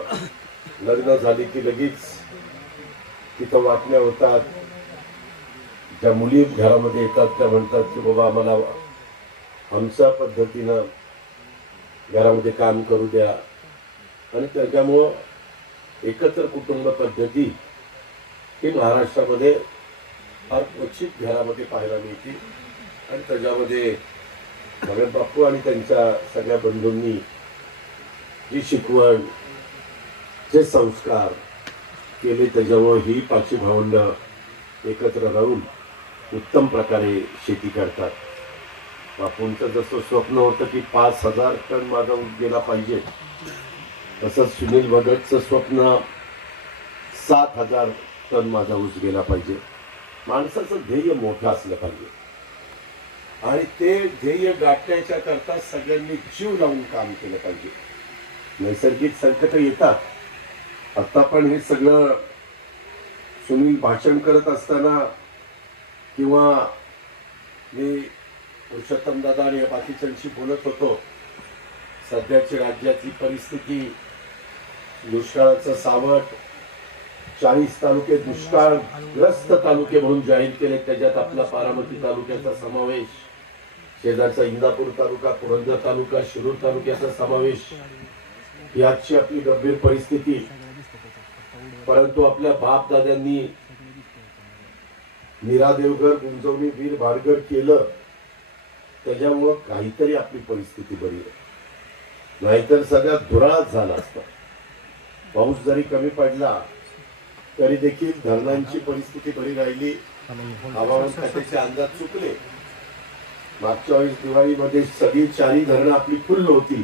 लग्न झाली की लगेच तिथं वाटण्या होतात. ज्या मुली घरामध्ये येतात त्या म्हणतात की बाबा आम्हाला आमच्या पद्धतीनं घरामध्ये काम करू द्या. आणि त्याच्यामुळं एकत्र कुटुंब पद्धती ही महाराष्ट्रामध्ये फार क्वचित घरामध्ये पाहायला मिळतील आणि त्याच्यामध्ये भगत बापू आणि त्यांच्या सगळ्या बंधूंनी जी शिकवण जे संस्कार केले त्याच्यामुळे ही पाचवी भावंड एकत्र राहून उत्तम प्रकारे शेती करतात. बापूंचं जसं स्वप्न होतं की 5,000 टन माझा ऊस गेला पाहिजे, तसंच सुनील भगतचं स्वप्न 7,000 टन माझा ऊस गेला पाहिजे. माणसाचं ध्येय मोठं असलं पाहिजे आणि ते ध्येय गाठण्याच्या करता सगळ्यांनी जीव लावून काम केलं पाहिजे. नैसर्गिक संकट येतात. आता पण हे सगळं सुनील भाषण करत असताना किंवा मी पुरुषोत्तम दादा आणि बाकीच्यांशी बोलत होतो, सध्याची राज्याची परिस्थिती, दुष्काळाचं सावट, 40 तालुके दुष्काळग्रस्त तालुके म्हणून जाहीर केले. त्याच्यात आपला बारामती तालुक्याचा समावेश, शेजारचा इंदापूर तालुका, पुरंदर तालुका, शिरूर तालुक्याचा समावेश. याची आपली गंभीर परिस्थिती. परंतु आपल्या बाप दाद्यांनी मीरा देवघर, गुंजवणी, वीर भाडगड केलं, त्याच्यामुळं काहीतरी आपली परिस्थिती बरी आहे. नाहीतर सगळ्या धुराळाच झाला असता. पाऊस जरी कमी पडला तरी देखील धरणांची परिस्थिती बरी राहिली. हवामान खात्याचे अंदाज चुकले. मागच्या वेळेस दिवाळीमध्ये सगळी 4ही धरणं आपली फुल्ल होती.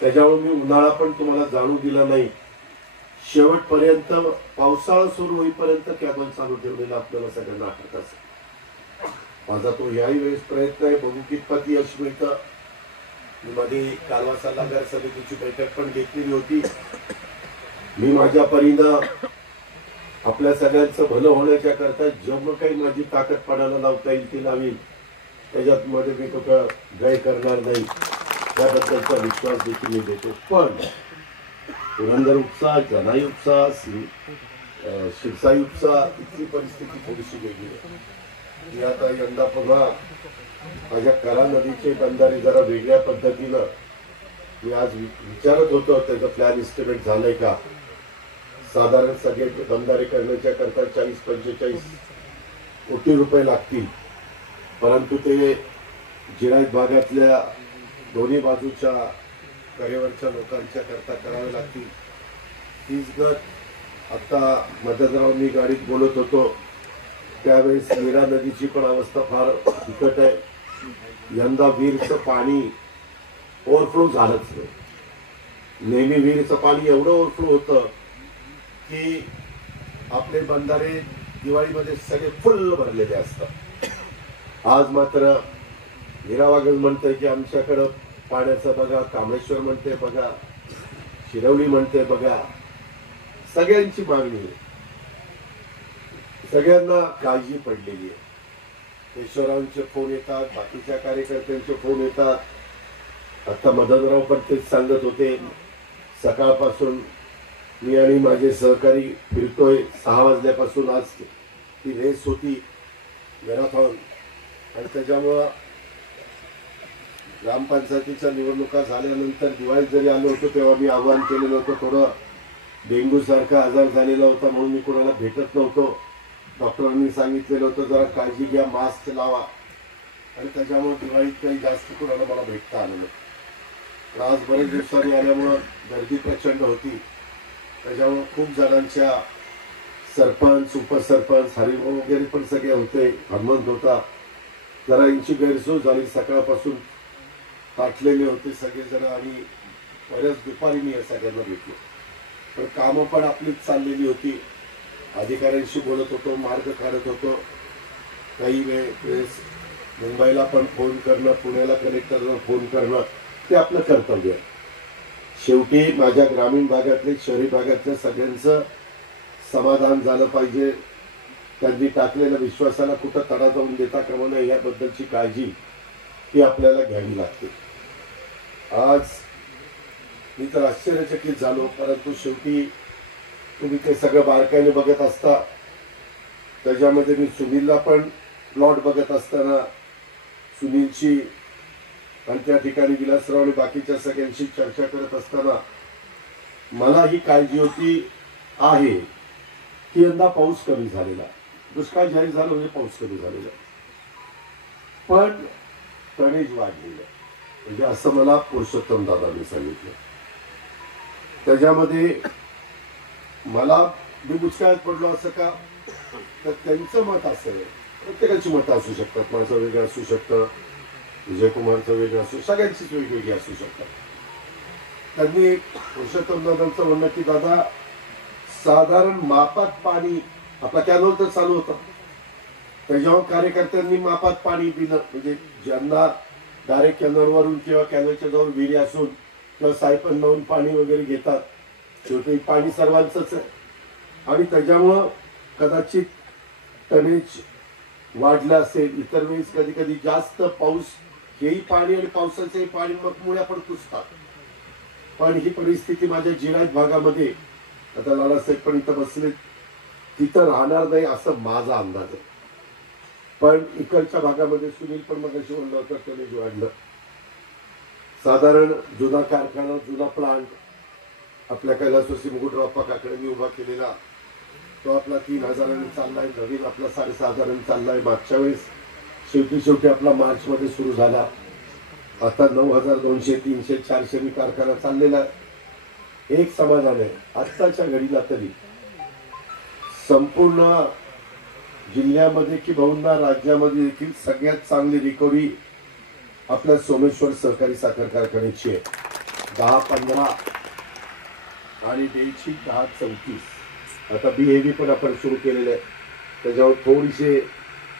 त्याच्यामुळे मी उन्हाळा पण तुम्हाला जाणू दिला नाही. शेवटपर्यंत पावसाळा सुरू होईपर्यंत कॅबल चालू ठेवलेला आपल्याला सगळ्यांना आठवत असेल. माझा तो याही वेळेस प्रयत्न आहे, बघू कितपत यश मिळतं. मध्ये कालवा सल्लागार समितीची बैठक पण घेतलेली होती. मी माझ्या परीनं आपल्या सगळ्यांचं भलं होण्याच्या करता जेवढं काही माझी ताकद पणाला लावता येईल ती लावील. त्याच्यात मध्ये मी कुठं गय करणार नाही, त्याबद्दलचा विश्वास देखील मी देतो. पण पुरंदर उपसा, जनाई उपसा, शिरसाई उपसा इथली परिस्थिती थोडीशी वेगळी आहे. मी आता यंदा पुन्हा माझ्या करा नदीचे बंधारे जरा वेगळ्या पद्धतीनं मी आज विचारत होतो, त्याचं प्लॅन इस्टिमेट झालंय का. साधारण सगळे बंधारे करण्याच्या करता 40-45 कोटी रुपये लागतील. परंतु ते जिरायत भागातल्या दोन्ही बाजूच्या करेवरच्या लोकांच्या करता करावे लागतील. तीच गत आता मदतराव मी गाडीत बोलत होतो त्यावेळेस मीरा नदीची पण अवस्था फार बिकट आहे. यंदा वीरचं पाणी ओव्हरफ्लो झालंच नाही. नेहमी वीरचं पाणी एवढं ओव्हरफ्लो होतं की आपले बंधारे दिवाळीमध्ये सगळे फुल्ल भरलेले असतात. आज मात्र मीरावागज म्हणतंय की आमच्याकडं पाण्याचं बघा, कामेश्वर म्हणते बघा, शिरवली म्हणते बघा. सगळ्यांची मागणी आहे, सगळ्यांना काळजी पडलेली आहे. केशवरावांचे फोन येतात, बाकीच्या कार्यकर्त्यांचे फोन येतात. आता मदनराव पण तेच सांगत होते, सकाळपासून मी आणि माझे सहकारी फिरतोय. 6 वाजल्यापासून आज ती रेस होती मॅरेथॉन आणि त्याच्यामुळं ग्रामपंचायतीच्या निवडणुका झाल्यानंतर दिवाळीत जरी आलो होतो तेव्हा मी आवाहन केलेलं होतं. थोडं डेंग्यू सारखा आजार झालेला होता म्हणून मी कोणाला भेटत नव्हतो. डॉक्टरांनी सांगितलेलं होतं जरा काळजी घ्या, मास्क लावा आणि त्याच्यामुळे दिवाळीत काही जास्त कोणाला मला भेटता आलं नाही. पण आज बरेच दिवसांनी आल्यामुळं गर्दी प्रचंड होती. त्याच्यामुळे खूप जणांच्या सरपंच, उपसरपंच, हरिभाऊ वगैरे पण सगळे होते. हनुमंत होता. जरा यांची गैरसोय झाली. सकाळपासून ताटलेले होते सगळेजण आणि बऱ्याच दुपारी मी या सगळ्यांना भेटलो. पण कामं पण आपलीच चाललेली होती. अधिकाऱ्यांशी बोलत होतो, मार्ग काढत होतो. काही वेळेस मुंबईला पण फोन करणं, पुण्याला कलेक्टरला फोन करणं ते आपलं कर्तव्य आहे. शेवटी माझ्या ग्रामीण भागातले, शहरी भागातल्या सगळ्यांचं समाधान झालं पाहिजे. त्यांनी टाकलेल्या विश्वासाला कुठं तडा जाऊन देता कामा नये याबद्दलची काळजी ही आपल्याला घ्यावी लागते. आज मी तर आश्चर्यचकित झालो, परंतु शेवटी तुम्ही ते सगळं बारकाईने बघत असता. त्याच्यामध्ये मी सुनीलला पण प्लॉट बघत असताना सुनीलची आणि त्या ठिकाणी विलासराव आणि बाकीच्या सगळ्यांशी चर्चा करत असताना मला ही काळजी होती आहे की यंदा पाऊस कमी झालेला. दुष्काळ जाहीर झाला म्हणजे पाऊस कमी झालेला, पण टनेज वाढलेलं म्हणजे असं मला पुरुषोत्तम दादांनी सांगितलं. त्याच्यामध्ये मला मी दुष्काळात पडलो असं का, तर त्यांचं मत असं आहे. प्रत्येकाची मतं असू शकतात, माझं वेगळं असू शकतं, विजयकुमारचं वेगळं असू, सगळ्यांचीच वेगवेगळी असू शकतात. त्यांनी पुरुषोत्तम दादांचं म्हणणं की दादा साधारण मापात पाणी, आपला कॅनॉल तर चालू होता, त्याच्यावर कार्यकर्त्यांनी मापात पाणी दिलं, म्हणजे ज्यांना डायरेक्ट कॅनॉलवरून किंवा कॅनॉलच्या जवळ विहिरी असून किंवा सायपन लावून पाणी वगैरे घेतात, शेवटी पाणी सर्वांचंच आहे. आणि त्याच्यामुळं कदाचित टनेज वाढलं असेल. इतर वेळेस कधी कधी जास्त पाऊस, हेही पाणी आणि पावसाचंही पाणी मग मुळे आपण पुसतात. पण ही परिस्थिती माझ्या जिरायत भागामध्ये, आता लालासाहेब पण इथं बसले, तिथं राहणार नाही असं माझा अंदाज आहे. पण इकडच्या भागामध्ये सुनील पण मग अशी म्हणलं होतं टनेज वाढलं. साधारण जुना कारखाना, जुना प्लांट आपल्या कैलासवासी मुकुटराव काकडे उभा केलेला, तो आपला 3,000 चाललाय, नवीन आपला 6,500 चाललाय. मागच्या वेळेस शेवटी आपला मार्च मध्ये सुरू झाला, आता 9,200, 300, 400 कारखाना चाललेला आहे. एक समाधान आहे, आत्ताच्या घडीला तरी संपूर्ण जिल्ह्यामध्ये की बहुधा राज्यामध्ये देखील सगळ्यात चांगली रिकव्हरी आपल्या सोमेश्वर सहकारी साखर कारखान्याची आहे. 10-15 आणि बेची 10-34. आता BAV पण आपण सुरू केलेलं आहे, त्याच्यावर थोडीशे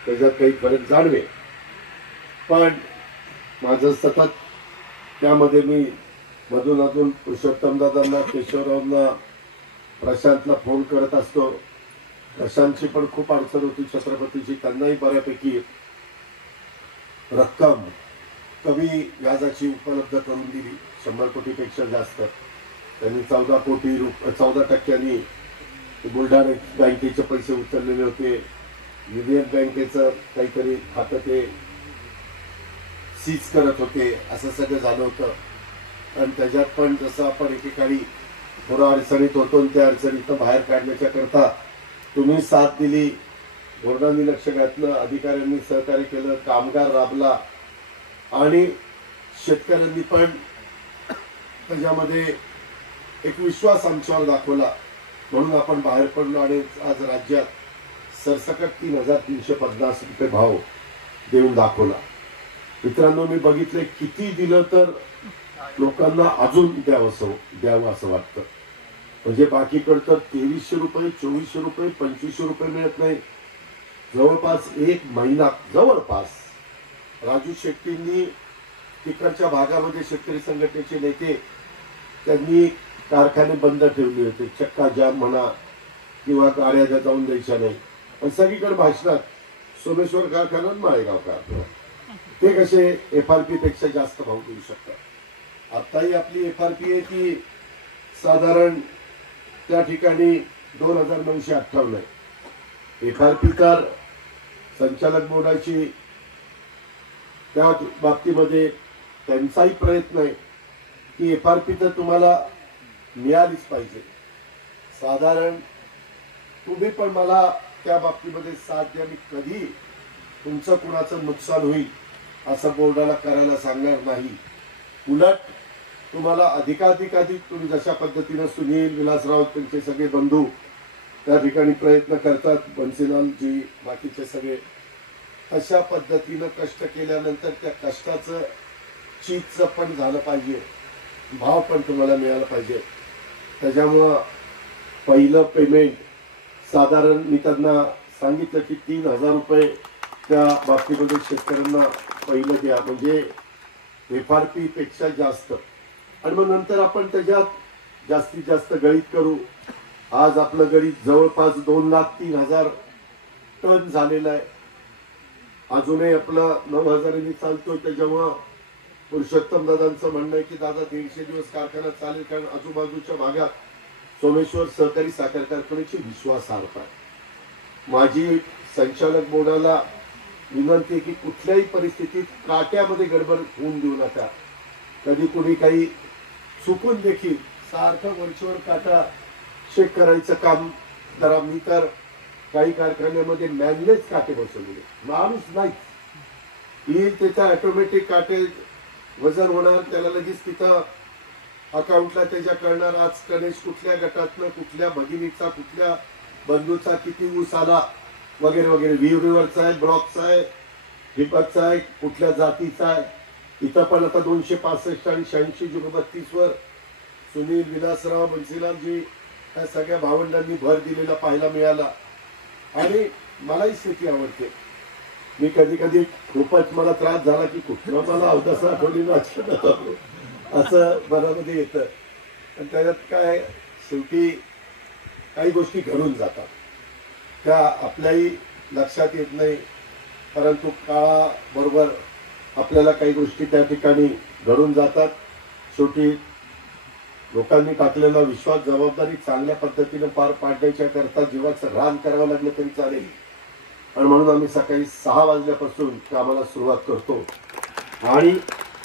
त्याच्यात काही फरक जाणवे. पण माझं सतत त्यामध्ये मी मधून पुरुषोत्तम दादांना, केशवरावांना, प्रशांतला फोन करत असतो. प्रशांतची पण खूप अडचण होती छत्रपतीची, त्यांनाही बऱ्यापैकी रक्कम कमी व्याजाची उपलब्ध करून दिली, 100 कोटीपेक्षा जास्त. त्यांनी 14% बुलढाणा बँकेचे पैसे उचललेले होते. युनियन बँकेचं काहीतरी खातं ते सीज करत होते, असं सगळं झालं होतं. आणि त्याच्यात पण जसं आपण एकेकाळी थोडं अडचणीत होतो, त्या अडचणीतून बाहेर काढण्याच्या करता तुम्ही साथ दिली, बोर्डांनी लक्ष घातलं, अधिकाऱ्यांनी सहकार्य केलं, कामगार राबला आणि शेतकऱ्यांनी पण त्याच्यामध्ये एक विश्वास आमच्यावर दाखवला. म्हणून आपण बाहेर पडलो आणि आज राज्यात सरसकट 3,350 रुपये भाव देऊन दाखवला. मित्रांनो, मी बघितले किती दिलं तर लोकांना अजून द्यावं असं वाटतं. म्हणजे बाकीकडं तर 2300 रुपये, 2400 रुपये, 2500 रुपये मिळत नाही. जवळपास एक महिना, जवळपास राजू शेट्टींनी तिकडच्या भागामध्ये शेतकरी संघटनेचे नेते त्यांनी कारखाने बंद ठेवले होते, चक्का जाम म्हणा किंवा गाड्या जाऊन द्यायच्या नाही. पण सगळीकडे भाषणात सोमेश्वर कारखाना, माळेगाव कारखाना, ते कसे FRP पेक्षा जास्त भाव देऊ शकतात. आताही आपली FRP आहे ती साधारण त्या ठिकाणी 2,958 आहे. FRP तर संचालक बोर्डाची त्या बाबतीमध्ये त्यांचाही प्रयत्न आहे की FRP तर तुम्हाला मिळालीच पाहिजे. साधारण तुम्ही पण मला त्या बाबतीमध्ये साथ द्या, मी कधी तुमचं कुणाचं नुकसान होईल असं बोर्डाला करायला सांगणार नाही. उलट तुम्हाला अधिकाधिक तुम्ही जशा पद्धतीनं सुनील, विलासराव, त्यांचे सगळे बंधू त्या ठिकाणी प्रयत्न करतात, बन्सीलालजी, बाकीचे सगळे, अशा पद्धतीनं कष्ट केल्यानंतर त्या कष्टाचं चीजचं पण झालं पाहिजे, भाव पण तुम्हाला मिळाला पाहिजे. त्याच्यामुळं पहिलं पेमेंट साधारण मी त्यांना सांगितलं की 3,000 रुपये त्या बाबतीमध्ये शेतकऱ्यांना पहिलं द्या, म्हणजे FRP पेक्षा जास्त. आणि मग नंतर आपण त्याच्यात जास्तीत जास्त गळीत करू. आज आपलं गळीत जवळपास 2,03,000 टन झालेलं आहे. अजूनही आपलं 9,000 चालतोय. त्याच्यामुळं पुरुषोत्तम दादांचं म्हणणं आहे की दादा 150 दिवस कारखाना चालेल, कारण आजूबाजूच्या भागात सोमेश्वर सहकारी साखर कारखान्याची विश्वासार्हता आहे. माझी संचालक बोर्डाला विनंती आहे की कुठल्याही परिस्थितीत काट्यामध्ये गडबड होऊन देऊ नका. कधी कुणी काही चुकून देखील सारखं वरचीवर काटा चेक करायचं काम करा. मी तर काही कारखान्यामध्ये मॅनलेच काटे बसवले, माणूस नाही येईल त्याचा ऑटोमॅटिक काटे वजन होणार, त्याला लगेच तिथं अकाउंटला त्याच्या कळणार आज गणेश कुठल्या गटातनं, कुठल्या भगिनीचा, कुठल्या बंधूचा किती ऊस आला वगैरे वगैरे, विहिरीवरचा आहे, ब्लॉकचा आहे, दीपकचा आहे, कुठल्या जातीचा आहे. इथं पण आता 265 आणि 86-32 वर सुनील, विलासराव, बन्सीलालजी या सगळ्या भावंडांनी भर दिलेला पाहायला मिळाला. आणि मलाही शेती आवडते. मी कधी कधी खूपच मला त्रास झाला की कुठला मला अवदसा आठवणी राजकारणात आलो असं मनामध्ये येतं. आणि त्याच्यात काय शेवटी काही गोष्टी घडून जातात, त्या आपल्याही लक्षात येत नाही, परंतु काळाबरोबर आपल्याला काही गोष्टी त्या ठिकाणी घडून जातात. शेवटी लोकांनी टाकलेला विश्वास, जबाबदारी चांगल्या पद्धतीने पार पाडण्याच्या करता जीवाचं रान करावं लागलं तरी चालेल. आणि म्हणून आम्ही सकाळी 6 वाजल्यापासून कामाला सुरुवात करतो. आणि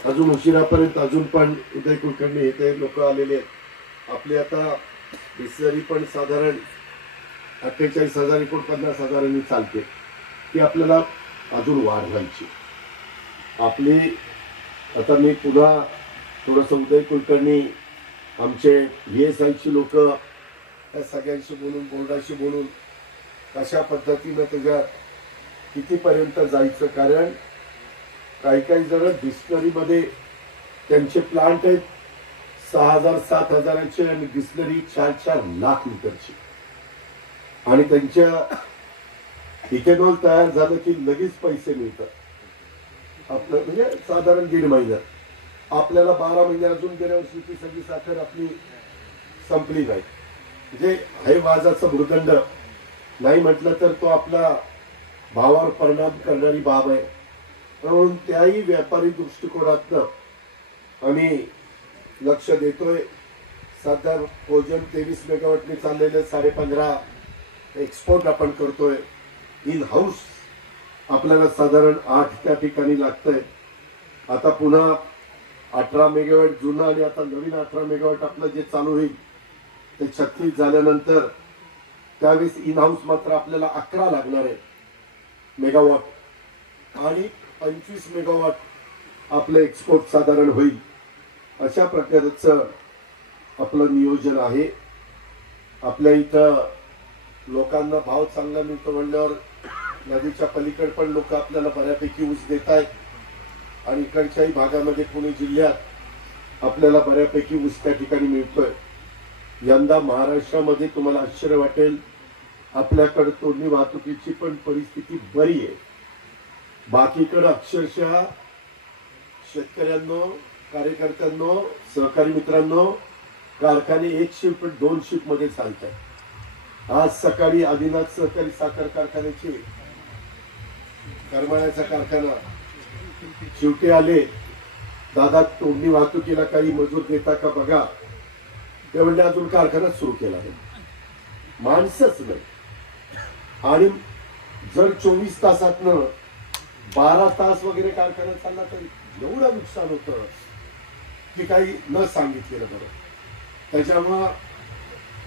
अजून उशिरापर्यंत अजून पण उदय कुलकर्णी इथे लोक आलेले आहेत. आपली आता डिस्लरी पण साधारण 48,000-49,000 चालते, ती आपल्याला अजून वाढवायची. आपली आता मी पुन्हा थोडंसं उदय कुलकर्णी, आमचे VSIची लोक या सगळ्यांशी बोलून, बोर्डाशी बोलून कशा पद्धतीनं त्याच्यात कितीपर्यंत जायचं. कारण काही काही जण डिस्लरीमध्ये त्यांचे प्लांट आहेत 6,000-7,000चे आणि डिस्लरी 4-4 लाख लिटरची. आणि त्यांच्या इथेनॉल तयार झालं की लगेच पैसे मिळतात. आपलं म्हणजे साधारण 1.5 महिन्यात. आपल्याला 12 महिने अजून गेल्या वर्षीची सगळी साखर आपली संपली नाही. म्हणजे हे वाजाचा भूर्दंड नाही म्हटलं तर तो आपला भावावर परिणाम करणारी बाब आहे. म्हणून त्याही व्यापारी दृष्टिकोनातनं आम्ही लक्ष देतोय. सध्या भोजन 23 मेगावॉटने चाललेले 15.5 एक्सपोर्ट आपण करतोय. इन हाऊस आपल्याला साधारण 8 त्या ठिकाणी लागतंय. आता पुन्हा 18 मेगावॉट जुनं आणि आता नवीन 18 मेगावॉट आपलं जे चालू होईल ते 36 झाल्यानंतर त्यावेळेस इन हाऊस मात्र आपल्याला 11 लागणार आहे मेगावॉट आणि 25 मेगावॉट आपलं एक्सपोर्ट साधारण होईल. अशा प्रकारचं आपलं नियोजन आहे. आपल्या इथं लोकांना भाव चांगला मिळतो म्हणल्यावर नदीच्या पलीकडे पण लोक आपल्याला बऱ्यापैकी ऊस देत आहेत. आणि इकडच्याही भागामध्ये पुणे जिल्ह्यात आपल्याला बऱ्यापैकी ऊस त्या ठिकाणी मिळतोय. यंदा महाराष्ट्रामध्ये तुम्हाला आश्चर्य वाटेल, आपल्याकडे तोडणी वाहतुकीची पण परिस्थिती बरी आहे. बाकीकडे अक्षरशः शेतकऱ्यांनो, कार्यकर्त्यांनो, सहकारी मित्रांनो, कारखाने 1 शिफ्ट पण 2 शिफ्ट मध्ये चालतात. आज सकाळी आदिनाथ सहकारी साखर कारखान्याची करमाळ्याचा कारखाना शेवटी आले, दादा तोडणी वाहतुकीला काही मजूर देता का बघा. ते म्हणजे अजून कारखाना सुरू केला आहे, माणसंच नाही. आणि जर 24 तासातनं 12 तास वगैरे कारखाना चालला तर एवढं नुकसान होतं की काही न सांगितलेलं बरं. त्याच्यामुळं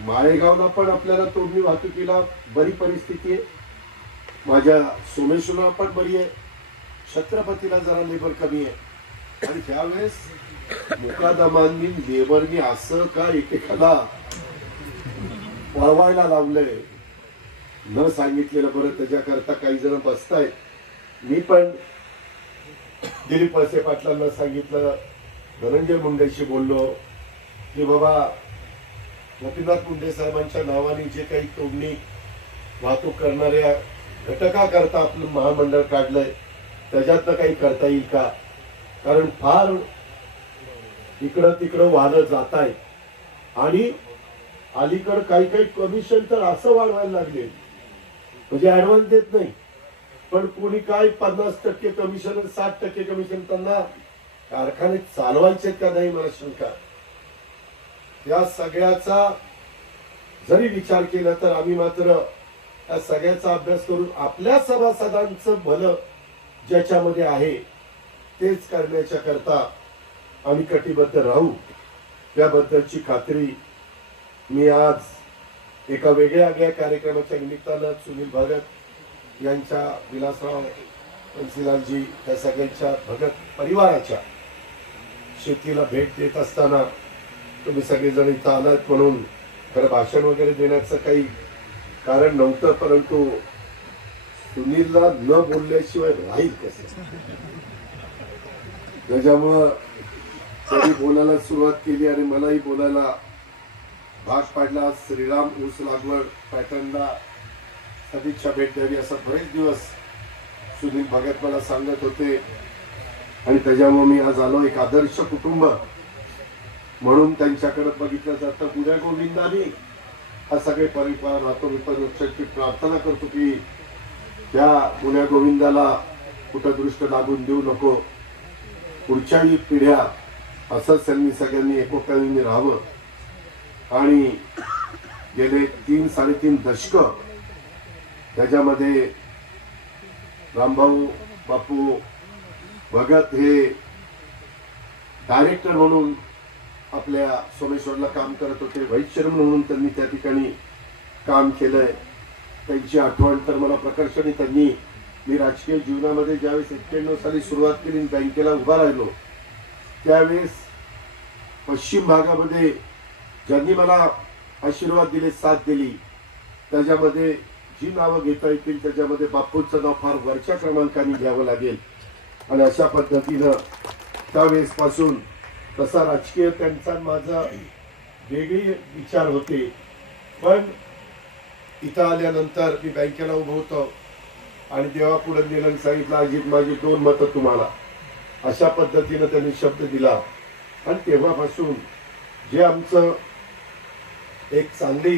माळेगावला पण आपल्याला तोडणी वाहतुकीला बरी परिस्थिती आहे. माझ्या सोमेश्वरला पण बरी आहे. छत्रपतीला जरा लेबर कमी आहे. आणि त्यावेळेस मुकादमांनी लेबरनी असं का एकेकाला पळवायला लावलंय न सांगितलेलं बरं. त्याच्याकरता काही जण बसतायत. मी पण दिलीप वळसे पाटलांना सांगितलं, धनंजय मुंडेशी बोललो की बाबा गोपीनाथ मुंडे साहेबांच्या नावाने जे काही तोडणी वाहतूक करणाऱ्या घटकाकरता आपलं महामंडळ काढलंय त्याच्यातनं काही करता येईल का. कारण फार इकडं तिकडं वाहनं जात आहेत. आणि अलीकडं काही काही कमिशन तर असं वाढवायला लागले म्हणजे ऍडव्हान्स देत नाही, पण कोणी काय 50% कमिशन 60% कमिशन. त्यांना कारखाने चालवायचे का नाही मला शंका. या सगळ्याचा जरी विचार केला तर आम्ही मात्र या सगळ्याचा अभ्यास करून आपल्या सभासदांचं भलं ज्याच्यामध्ये आहे तेच करण्याच्या करता आम्ही कटिबद्ध राहू. त्याबद्दलची खात्री मी आज एका वेगळ्या कार्यक्रमाच्या निमित्तानं सुनील भगत यांच्या विलासराव तुलसीलालजी या सगळ्यांच्या भगत परिवाराच्या शेतीला भेट देत असताना तुम्ही सगळेजण इथं आलात म्हणून खरं भाषण वगैरे देण्याचं काही कारण नव्हतं, परंतु सुनीलला न बोलल्याशिवाय राहील कसं, त्याच्यामुळं त्यांनी बोलायला सुरुवात केली आणि मलाही बोलायला भाग पाडला. श्रीराम ऊस लागवड पॅटर्नला सदिच्छा भेट द्यावी असं बरेच दिवस सुनील भगत मला सांगत होते आणि त्याच्यामुळे मी आज आलो. एक आदर्श कुटुंब म्हणून त्यांच्याकडे बघितलं जातं. गुण्या गोविंदानी हा सगळे परिवार राहतो. मी पण प्रार्थना करतो की त्या गुण्या गोविंदाला कुठं दृष्ट लागून देऊ नको. पुढच्याही पिढ्या असंच त्यांनी सगळ्यांनी एकोप्याने राहावं आणि गेले 3-3.5 दशक त्याच्यामध्ये रामभाऊ बापू भगत हे डायरेक्टर म्हणून आपल्या सोमेश्वरला काम करत होते. वैश्य म्हणून त्यांनी त्या ठिकाणी काम केलंय. त्यांची आठवण तर मला प्रकर्षाने त्यांनी मी राजकीय जीवनामध्ये ज्यावेळेस 91 साली सुरुवात केली बँकेला उभा राहिलो त्यावेळेस पश्चिम भागामध्ये ज्यांनी मला आशीर्वाद दिले, साथ दिली, त्याच्यामध्ये जी नावं घेता येतील त्याच्यामध्ये बापूंचं नाव फार वरच्या क्रमांकाने घ्यावं लागेल. आणि अशा पद्धतीनं त्यावेळेस पासून तसा राजकीय त्यांचा माझा वेगळे विचार होते. पण इथं आल्यानंतर मी बँकेला उभं होतो आणि देवापुढे नेलं सांगितलं अजित माझी 2 मतं तुम्हाला, अशा पद्धतीनं त्यांनी शब्द दिला. आणि तेव्हापासून जे आमचं एक चांगली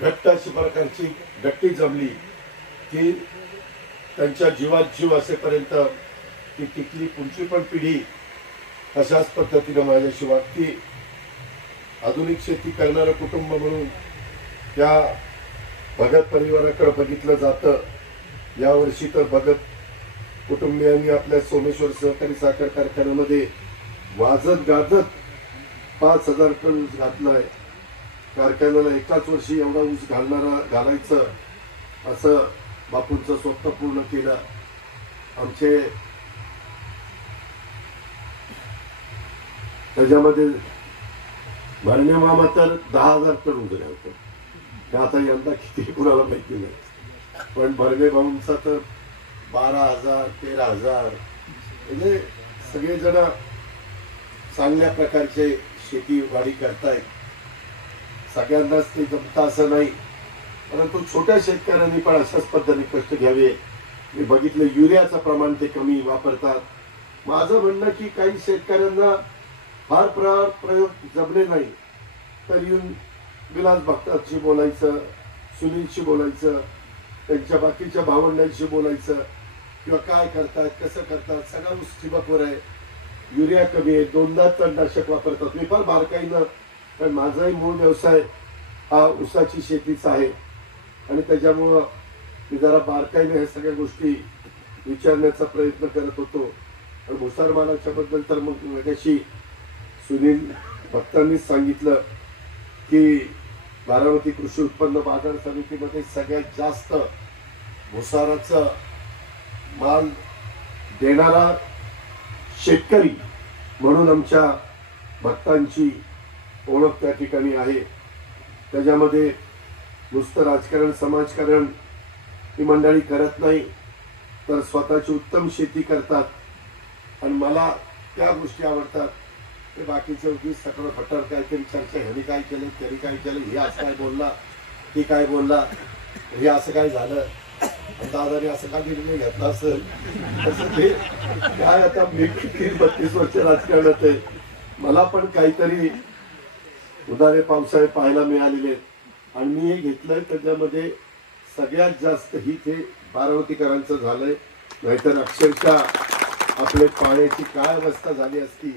घट्ट अशी प्रकारची गट्टी जमली की त्यांच्या जीवात जीव असेपर्यंत ती टिकली. पुढची पण पिढी अशाच पद्धतीनं माझ्याशी वागती. आधुनिक शेती करणारं कुटुंब म्हणून त्या भगत परिवाराकडे बघितलं जातं. यावर्षी तर भगत कुटुंबियांनी आपल्या सोमेश्वर सहकारी साखर कारखान्यामध्ये वाजत गाजत 5,000 टन ऊस घातलाय. कारखान्याला एकाच वर्षी एवढा ऊस घालायचं असं बापूंचं स्वप्न पूर्ण केलं. आमचे त्याच्यामध्ये भरणे मामा तर 10,000 टन उजऱ्या होतं. ते आता यंदा किती कुणाला माहिती नाही, पण भरणे भाऊंचा तर 12,000 13,000 म्हणजे सगळेजण चांगल्या प्रकारचे शेतीवाडी करतायत. सगळ्यांनाच ते जमतं असं नाही, परंतु छोट्या शेतकऱ्यांनी पण अशाच पद्धतीने कष्ट घ्यावे. मी बघितलं युरियाचं प्रमाण ते कमी वापरतात. माझं म्हणणं की काही शेतकऱ्यांना फार प्रयोग जमले नाही तर येऊन विलास भक्तांशी बोलायचं, सुनीलशी बोलायचं, त्यांच्या बाकीच्या भावंडांशी बोलायचं किंवा काय करतात कसं करतात. सगळा ऊस ठिबकवर आहे, युरिया कमी आहे, 2दा तणनाशक वापरतात. मी फार बारकाईनं, पण माझाही मूळ व्यवसाय हा ऊसाची शेतीचा आहे आणि त्याच्यामुळं मी जरा बारकाईने ह्या सगळ्या गोष्टी विचारण्याचा प्रयत्न करत होतो. आणि भुसार मालाच्या बद्दल तर मग माझ्याशी सुनील भक्तांनीच सांगितलं की बारामती कृषी उत्पन्न बाजार समितीमध्ये सगळ्यात जास्त भुसाराचं माल देणारा शेतकरी म्हणून आमच्या भक्तांची ओळख त्या ठिकाणी आहे. त्याच्यामध्ये नुसतं राजकारण समाजकारण ही मंडळी करत नाही तर स्वतःची उत्तम शेती करतात. आणि मला त्या गोष्टी आवडतात. ते बाकीचं उगीच सगळं फटर काहीतरी चर्चा, ह्याने काय केलं त्याने काय केलं, हे असं काय बोलला ते काय बोलला, हे असं काय झालं, दादाने असं का निर्णय घेतला असेल तसं ते काय. आता मी 30-32 वर्ष राजकारणात आहे, मला पण काहीतरी उदारे पावसाळे पाहायला मिळालेले आणि मी हे घेतलंय. त्याच्यामध्ये सगळ्यात जास्त ही ते बारामतीकरांचं झालंय. नाहीतर अक्षरशः आपले पाण्याची काय अवस्था झाली असती.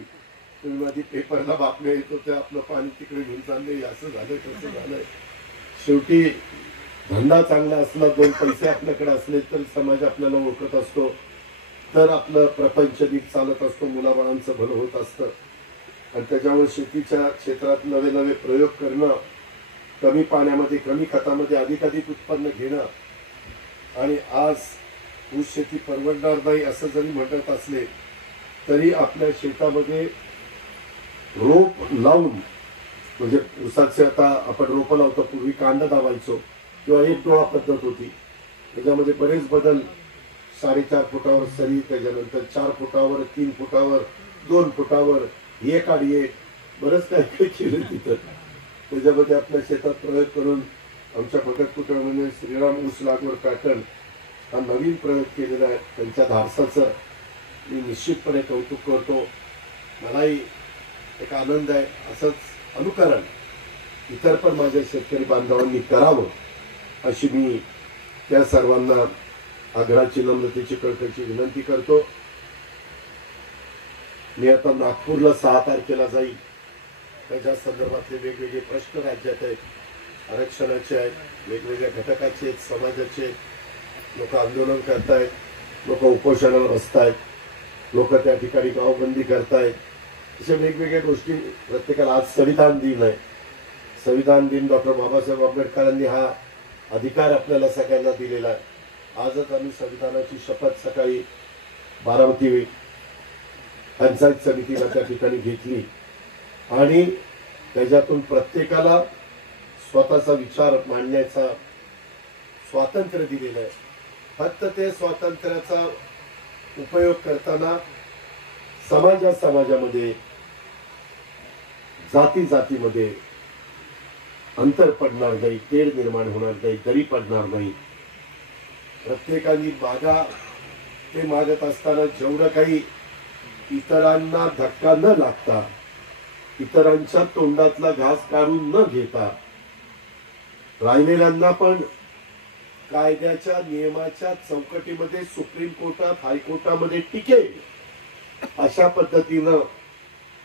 तुम्ही आधी पेपरला बातम्या येत होत्या आपलं पाणी तिकडे घेऊन चाललंय, असं झालंय तसं झालंय. शेवटी धंदा चांगला असला, 2 पैसे आपल्याकडे असले तर समाज आपल्याला ओळखत असतो, तर आपलं प्रपंच नीट चालत असतो, मुलाबाळांचं भलं होत असतं. आणि त्याच्यामुळे शेतीच्या क्षेत्रात नवे नवे प्रयोग करणं कमी पाण्यामध्ये कमी खतामध्ये अधिकाधिक उत्पन्न घेणं आणि आज ऊस शेती परवडणार नाही असं जरी म्हणत असले तरी आपल्या शेतामध्ये रोप लावून म्हणजे ऊसाचे आता आपण रोपं लावतो पूर्वी कांदा दाबायचो किंवा एक डोळा पद्धत होती त्याच्यामध्ये बरेच बदल 4.5 फुटावर सरी त्याच्यानंतर 4 फुटावर 3 फुटावर 2 फुटावर एक आडी एक बरंच काही केलं तिथं त्याच्यामध्ये आपल्या शेतात प्रयोग करून आमच्या भगत कुटुंबाने श्रीराम ऊस लागवड पॅटर्न हा नवीन प्रयोग केलेला आहे त्यांच्या धाडसाचं मी निश्चितपणे कौतुक करतो मलाही एक आनंद आहे असंच अनुकरण इतर पण माझ्या शेतकरी बांधवांनी करावं अशी मी त्या सर्वांना आग्रहाची नम्रतेची कळकळीची विनंती करतो मी आता नागपूरला 6 तारखेला जाईल त्याच्या संदर्भातले वेगवेगळे प्रश्न राज्यात आहेत आरक्षणाचे आहेत वेगवेगळ्या घटकाचे आहेत समाजाचे लोक आंदोलन करतायत लोक उपोषणाला बसतायत लोक त्या ठिकाणी गावबंदी करतायत अशा वेगवेगळ्या गोष्टी प्रत्येकाला आज संविधान दिन आहे संविधान दिन डॉक्टर बाबासाहेब आंबेडकरांनी हा अधिकार आपल्याला सगळ्यांना दिलेला आहे आजच आम्ही संविधानाची शपथ सकाळी बारामती पंचायत समितीला त्या ठिकाणी घेतली आणि त्याच्यातून प्रत्येकाला स्वतःचा विचार मांडण्याचा स्वातंत्र्य दिलेलं आहे फक्त ते स्वातंत्र्याचा उपयोग करताना समाजामध्ये जातीमध्ये अंतर पडणार नाही तेढ निर्माण होणार नाही दरी पडणार नाही प्रत्येकाने ते मागत असताना जेवढं काही इतरांना धक्का न लागता इतरांच्या तोंडातला घास काढून न घेता राहिलेल्यांना पण कायद्याच्या नियमाच्या चौकटीमध्ये सुप्रीम कोर्टात हायकोर्टामध्ये टिकेल अशा पद्धतीनं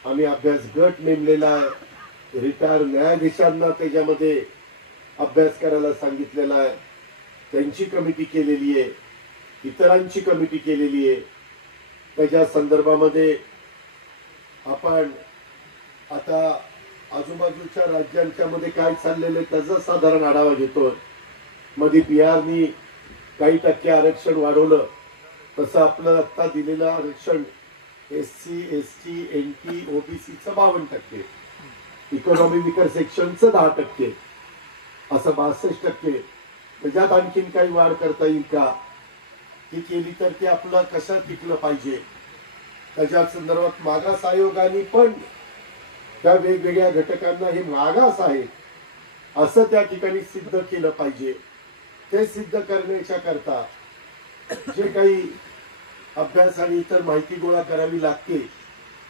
आम्ही अभ्यास गट नेमलेला आहे रिटायर न्यायाधीशांना त्याच्यामध्ये अभ्यास करायला सांगितलेला आहे त्यांची कमिटी केलेली आहे इतरांची कमिटी केलेली आहे त्याच्या संदर्भामध्ये आपण आता आजूबाजूच्या राज्यांच्या मध्ये काय चाललेलं आहे त्याचा साधारण आढावा घेतोय मध्ये बिहारनी काही टक्के आरक्षण वाढवलं तसं आपलं आता दिलेलं आरक्षण SC, ST, NT, OBCचं 52%, इकॉनॉमी विकर सेक्शनचं 10%, असं 62%. त्याच्यात आणखीन काही वाढ करता येईल का ती केली तर ते आपलं कसं टिकलं पाहिजे त्याच्या संदर्भात मागास आयोगाने पण त्या वेगवेगळ्या घटकांना हे मागास आहे असं त्या ठिकाणी सिद्ध केलं पाहिजे ते सिद्ध करण्याच्या करता जे काही अभ्यास आणि इतर माहिती गोळा करावी लागते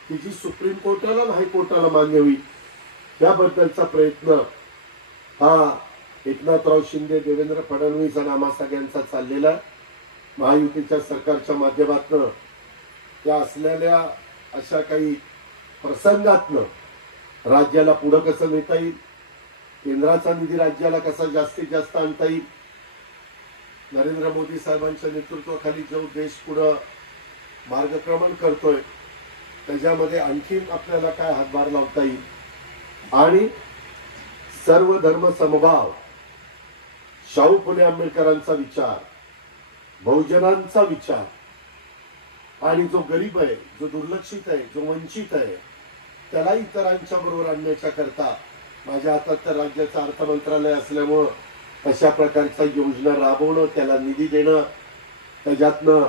ती जी सुप्रीम कोर्टाला आणि हायकोर्टाला मान्य होईल त्याबद्दलचा प्रयत्न हा एकनाथराव शिंदे देवेंद्र फडणवीस आणि आम्हा सगळ्यांचा चाललेला महायुतीच्या सरकारच्या माध्यमातून त्या असलेल्या अशा काही प्रसंगातनं राज्याला पुढे कसं नेता येईल केंद्राचा निधी राज्याला कसा जास्तीत जास्त आणता येईल नरेंद्र मोदी साहेबांच्या नेतृत्वाखाली जो देश पुढे मार्गक्रमण करतोय त्याच्यामध्ये आणखीन आपल्याला काय हातभार लावता येईल आणि सर्व धर्म समभाव शाहू फुले आंबेडकरांचा विचार बहुजनांचा विचार आणि जो गरीब आहे जो दुर्लक्षित आहे जो वंचित आहे त्याला इतरांच्या बरोबर आणण्याच्या करता माझ्या हातात तर राज्याचं अर्थ मंत्रालय असल्यामुळं अशा प्रकारच्या योजना राबवणं त्याला निधी देणं त्याच्यातनं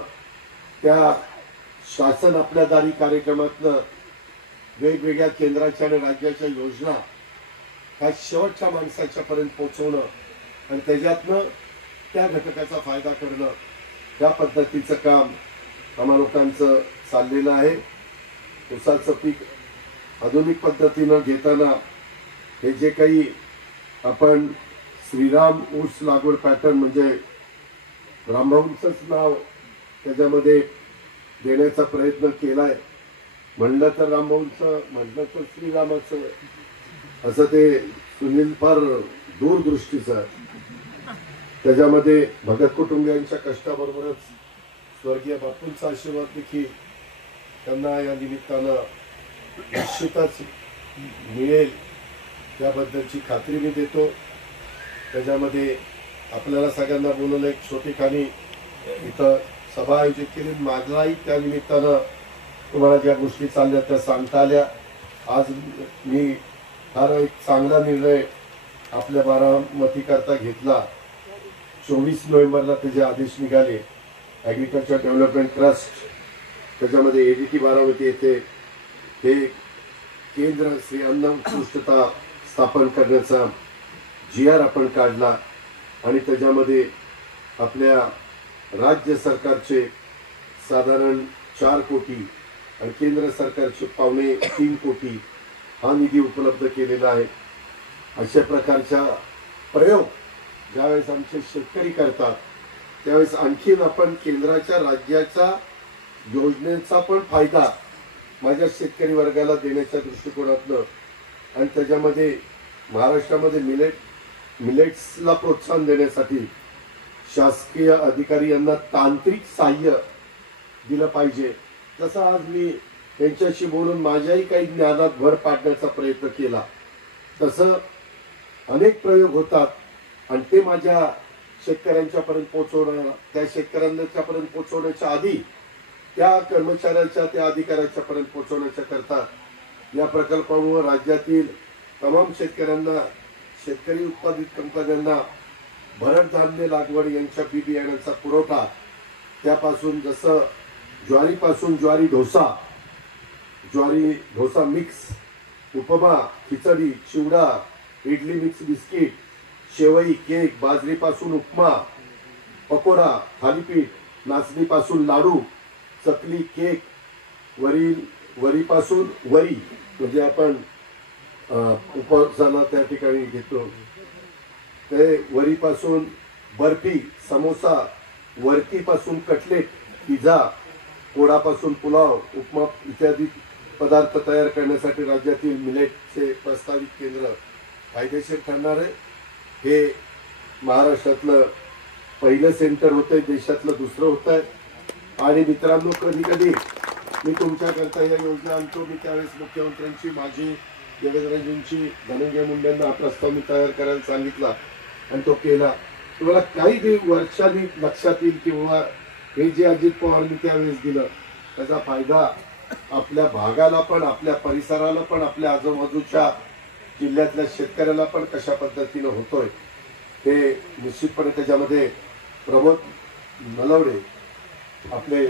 त्या शासन आपल्या दारी कार्यक्रमातनं वेगवेगळ्या केंद्राच्या आणि राज्याच्या योजना ह्या शेवटच्या माणसाच्या पर्यंत पोहोचवणं आणि त्याच्यातनं त्या घटकाचा फायदा करणं या पद्धतीचं काम आम्हा लोकांचं चाललेलं आहे ऊसाचं पीक आधुनिक पद्धतीनं घेताना हे जे काही आपण श्रीराम ऊस लागवड पॅटर्न म्हणजे रामभाऊंचंच नाव त्याच्यामध्ये देण्याचा प्रयत्न केलाय म्हणलं तर रामभाऊंचं म्हटलं तर श्रीरामाचं असं ते सुनील फार दूरदृष्टीचं त्याच्यामध्ये भगत कुटुंबियांच्या कष्टाबरोबरच स्वर्गीय बापूंचा आशीर्वाद देखील त्यांना या निमित्तानं निश्चितच मिळेल त्याबद्दलची खात्री मी देतो त्याच्यामध्ये आपल्याला सगळ्यांना बोलवलं, एक छोटीखानी इथं सभा आयोजित केली. माझाही त्या निमित्तानं तुम्हाला ज्या गोष्टी चालल्या त्या सांगता आल्या. आज मी फार एक चांगला निर्णय आपल्या बारामतीकरता घेतला. 24 नोव्हेंबरला त्याचे आदेश निघाले. ॲग्रिकल्चर डेव्हलपमेंट ट्रस्ट, त्याच्यामध्ये ADT बारामती येथे हे केंद्र श्री अन्न उत्कृष्टता स्थापन करण्याचा GR आपण काढला आणि त्याच्यामध्ये आपल्या राज्य सरकारचे साधारण 4 कोटी आणि केंद्र सरकारचे 2.25 कोटी हा निधी उपलब्ध केलेला आहे. अशा प्रकारचा प्रयोग ज्यावेळेस आमचे शेतकरी करतात त्यावेळेस आणखीन आपण केंद्राच्या राज्याच्या योजनेचा पण फायदा माझ्या शेतकरी वर्गाला देण्याच्या दृष्टिकोनातनं आणि त्याच्यामध्ये महाराष्ट्रामध्ये मिलेट्सला प्रोत्साहन देण्यासाठी शासकीय अधिकारी यांना तांत्रिक सहाय्य दिलं पाहिजे. तसं आज मी त्यांच्याशी बोलून माझ्याही काही ज्ञानात भर पाडण्याचा प्रयत्न केला. तसं अनेक प्रयोग होतात आणि ते माझ्या शेतकऱ्यांच्यापर्यंत पोहोचवणं, त्या शेतकऱ्यांच्यापर्यंत पोहोचवण्याच्या आधी त्या कर्मचाऱ्याच्या, त्या अधिकाऱ्याच्या पर्यंत पोहोचवण्याच्या करता या प्रकल्पामुळे राज्यातील तमाम शेतकऱ्यांना, शेतकरी उत्पादित कंपन्यांना भरड धान्य लागवड यांच्या बी बियाण्यांचा पुरवठा, त्यापासून जसं ज्वारीपासून ज्वारी डोसा मिक्स, उपमा, खिचडी, चिवडा, इडली मिक्स बिस्किट, शेवई, केक, बाजरीपासून उपमा, पकोडा, थालीपीठ, नाचणीपासून लाडू, चकली, केक, वरीपासून वरी म्हणजे आपण उपवासाला त्या ठिकाणी घेतो ते, वरीपासून बर्फी, समोसा, वरतीपासून कटलेट, पिझ्झा, कोडापासून पुलाव, उपमा इत्यादी पदार्थ तयार करण्यासाठी राज्यातील मिलेटचे प्रस्तावित केंद्र फायदेशीर ठरणार आहे. हे महाराष्ट्रातलं पहिलं सेंटर होतंय, देशातलं दुसरं होत आहे. आणि मित्रांनो, कधी कधी मी तुमच्याकरता या योजना आणतो. मी त्यावेळेस मुख्यमंत्र्यांची, माझी, देवेंद्रजींची, धनंजय मुंडेंना हा प्रस्ताव मी तयार करायला सांगितला आणि तो केला. तुम्हाला काही वर्षांनी लक्षात येईल किंवा हे जे अजित पवारांनी त्यावेळेस दिलं त्याचा फायदा आपल्या भागाला पण, आपल्या परिसराला पण, आपल्या आजूबाजूच्या जिल्ह्यातल्या शेतकऱ्याला पण कशा पद्धतीनं होतोय ते निश्चितपणे त्याच्यामध्ये प्रमोद नलवडे, आपले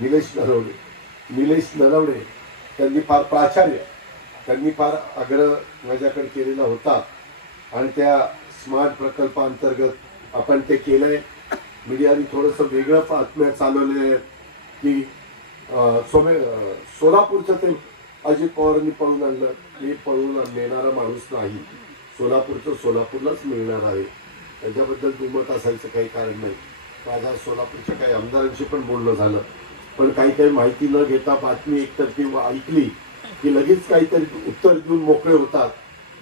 निलेश नलवडे त्यांनी फार प्राचार्य, त्यांनी फार आग्रह माझ्याकडे केलेला होता आणि त्या स्मार्ट प्रकल्पाअंतर्गत आपण ते केलंय. मीडियाने थोडंसं वेगळं बातम्या चालवलेलं आहे की सोलापूरचं ते अजित पवारांनी पळून आणलं. हे पळून नेणारा माणूस नाही, सोलापूरचं सोलापूरलाच मिळणार आहे. त्याच्याबद्दल दुमत असायचं काही कारण नाही. माझ्या सोलापूरच्या काही आमदारांशी पण बोलणं झालं, पण काही माहिती न घेता बातमी एकतर्फी ऐकली की लगेच काहीतरी उत्तर देऊन मोकळे होतात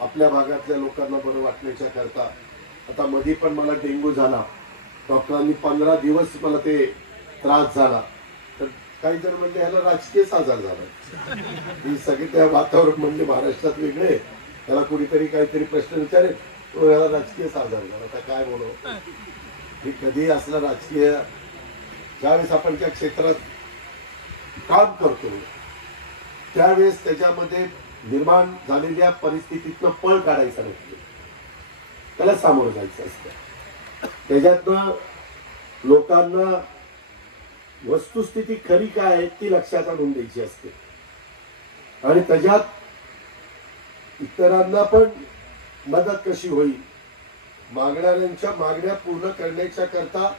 आपल्या भागातल्या लोकांना बरं वाटण्याच्या करता. आता मध्ये पण मला डेंग्यू झाला, डॉक्टरांनी 15 दिवस मला ते त्रास झाला, तर काही जण म्हणले ह्याला राजकीय आजार झाला. ही सगळे त्या वातावरण म्हणले महाराष्ट्रात वेगळे, त्याला कुणीतरी काहीतरी प्रश्न विचारेल, तो ह्याला राजकीय आजार झाला. आता काय बोलू, हे कधी असलं राजकीय. ज्यावेळेस आपण त्या क्षेत्रात काम करतो त्यावेळेस त्याच्यामध्ये निर्माण झालेल्या परिस्थितीतनं पळ काढायचं नसतं, त्याला सामोरं जायचं असतं. त्याच्यातनं लोकांना वस्तुस्थिती खरी काय आहे ती लक्षात आणून द्यायची असते आणि त्याच्यात इतरांना पण मदत कशी होईल, मागणाऱ्यांच्या मागण्या पूर्ण करण्याच्या करता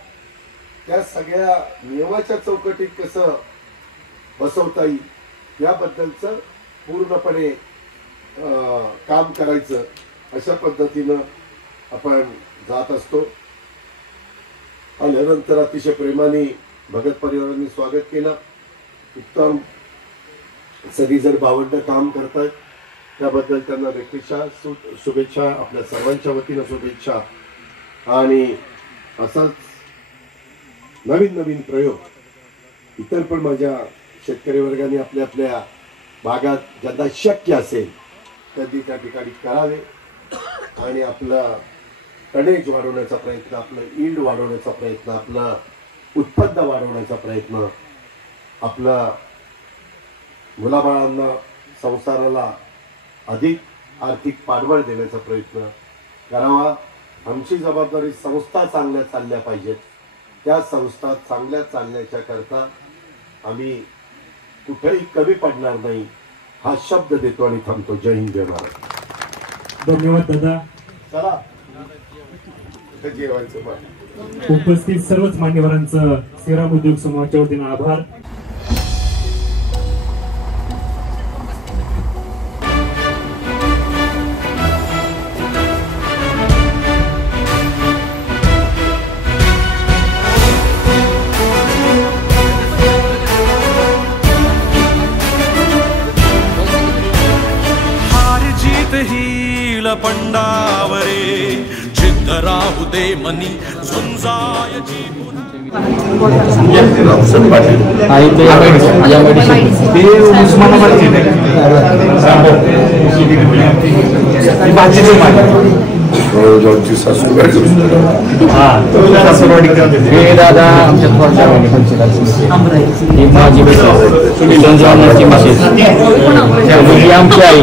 त्या सगळ्या नियमाच्या चौकटीत कसं बसवता येईल याबद्दलचं पूर्णपणे काम करायचं, अशा पद्धतीनं आपण जात असतो. आल्यानंतर अतिशय प्रेमाने भगत परिवारांनी स्वागत केलं. उत्तम सगळी जर भावंड काम करतात त्याबद्दल त्यांना व्यक्तिशः शुभेच्छा, आपल्या सर्वांच्या वतीनं शुभेच्छा. आणि असाच नवीन प्रयोग इतर पण माझ्या शेतकरी वर्गाने आपल्या आपल्या भागात ज्यांना शक्य असेल त्यांनी त्या ठिकाणी करावे. आणि आपला टनेज वाढवण्याचा प्रयत्न, आपलं ईल्ड वाढवण्याचा प्रयत्न, आपलं उत्पन्न वाढवण्याचा प्रयत्न, आपला मुलाबाळांना संसाराला अधिक आर्थिक पाठबळ देण्याचा प्रयत्न करावा. आमची जबाबदारी संस्था चांगल्या चालल्या पाहिजेत. त्या संस्था चांगल्या चालण्याच्या करता आम्ही कुठेही कमी पडणार नाही हा शब्द देतो आणि थांबतो. जय हिंद, जय महाराष्ट्र. धन्यवाद दादा. चला जेवायचं. उपस्थित सर्वच मान्यवरांचं श्रीराम उद्योग समूहाच्या वतीने आभार. पंडावरे चित्त राहू दे मनी झुंजाय दादा आमच्या माझी आमची आई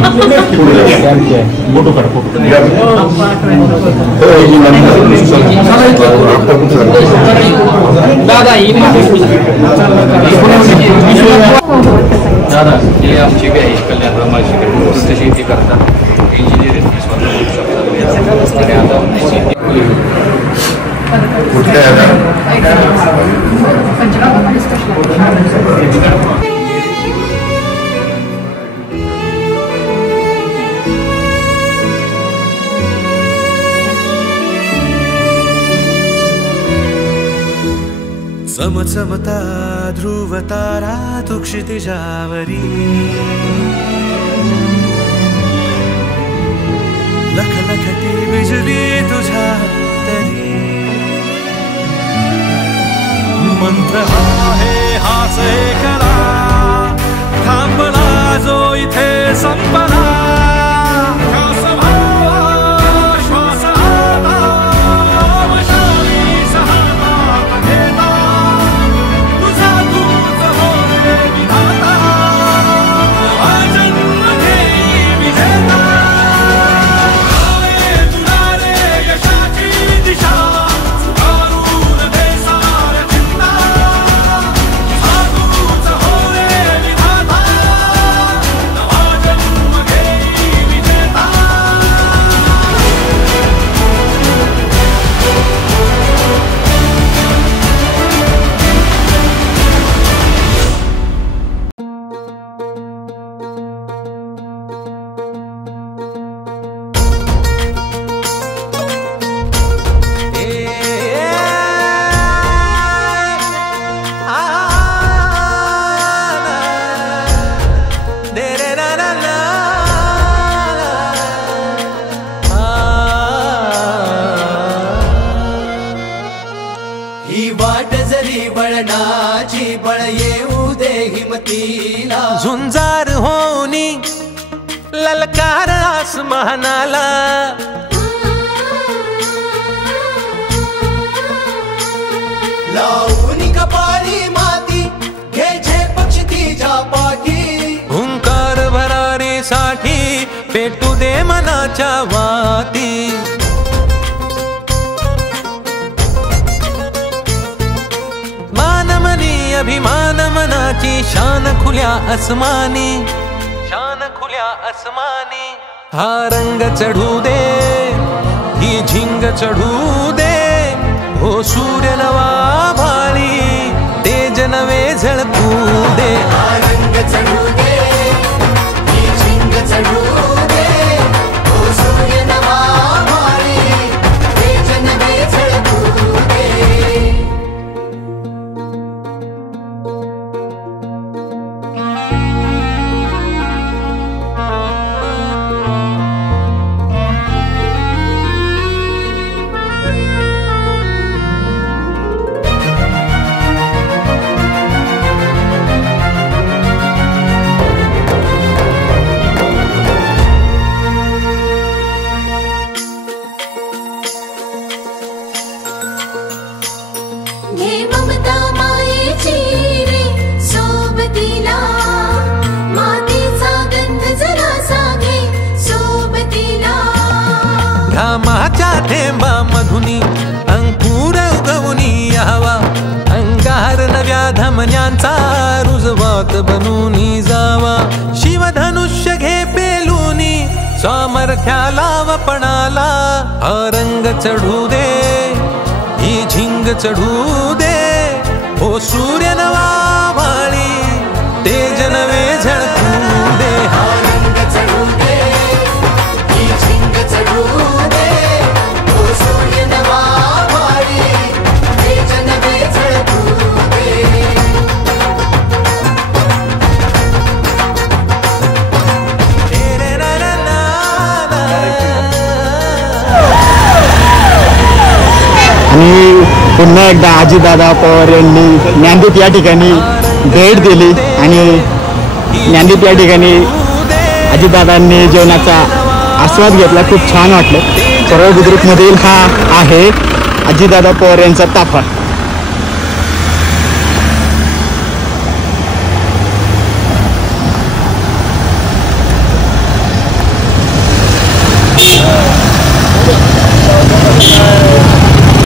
दादा दादा हे आमची बी आहे कल्याण ब्रह्माशी शेती करतात. इंजिनिअरिंग चमचमता ध्रुव तारा तू क्षितिजावरी लखलखती बिजली तुझ्या तरी मंत्र आहे हाच एकला थांबला जो इथे संपला वळणाची बळ येऊ दे हिमतीला झुंजार होनी ललकार आसमानाला लावून कपाळी माती घ्यायचे पक्ष तिच्या पाठी हुंकार भरारीसाठी पेटू दे मनाच्या वाती अभिमान मनाची शान खुल्या आसमानी शान खुल्या आसमानी हा रंग चढू दे ही झिंग चढू दे हो सूर्य नवा भाळी तेज नवे झळकू दे हा रंग चढू दे ही झिंग चढू दे हो सूर्य नवा भाळी तेज नवे झळकू दे घे ममता मायेची रे सोबतीला मातीचा गंध जरासा घे सोबतीला घामाच्या थेंबा मधुनी अंकुर उगवूनी यावा अंगार नव्या धमन्यांचा रुजवात बनूनी जावा शिवधनुष्य घे पेलूनी सामर्थ्याला वपणाला हा रंग चढू दे ही झिंग चढू दे हो सूर्य नवा वाळी तेज नवे झळकू दे हा रंग चढू दे ही झिंग चढू दे हो सूर्य नवा वाळी तेज नवे झळकू दे आणि पुन्हा एकदा अजितदादा पवार यांनी ज्ञानदीप या ठिकाणी भेट दिली आणि ज्ञानदीप या ठिकाणी अजितदादांनी जेवणाचा आस्वाद घेतला. खूप छान वाटलं. परळ बुद्रुकमधील हा आहे अजितदादा पवार यांचा ताफा.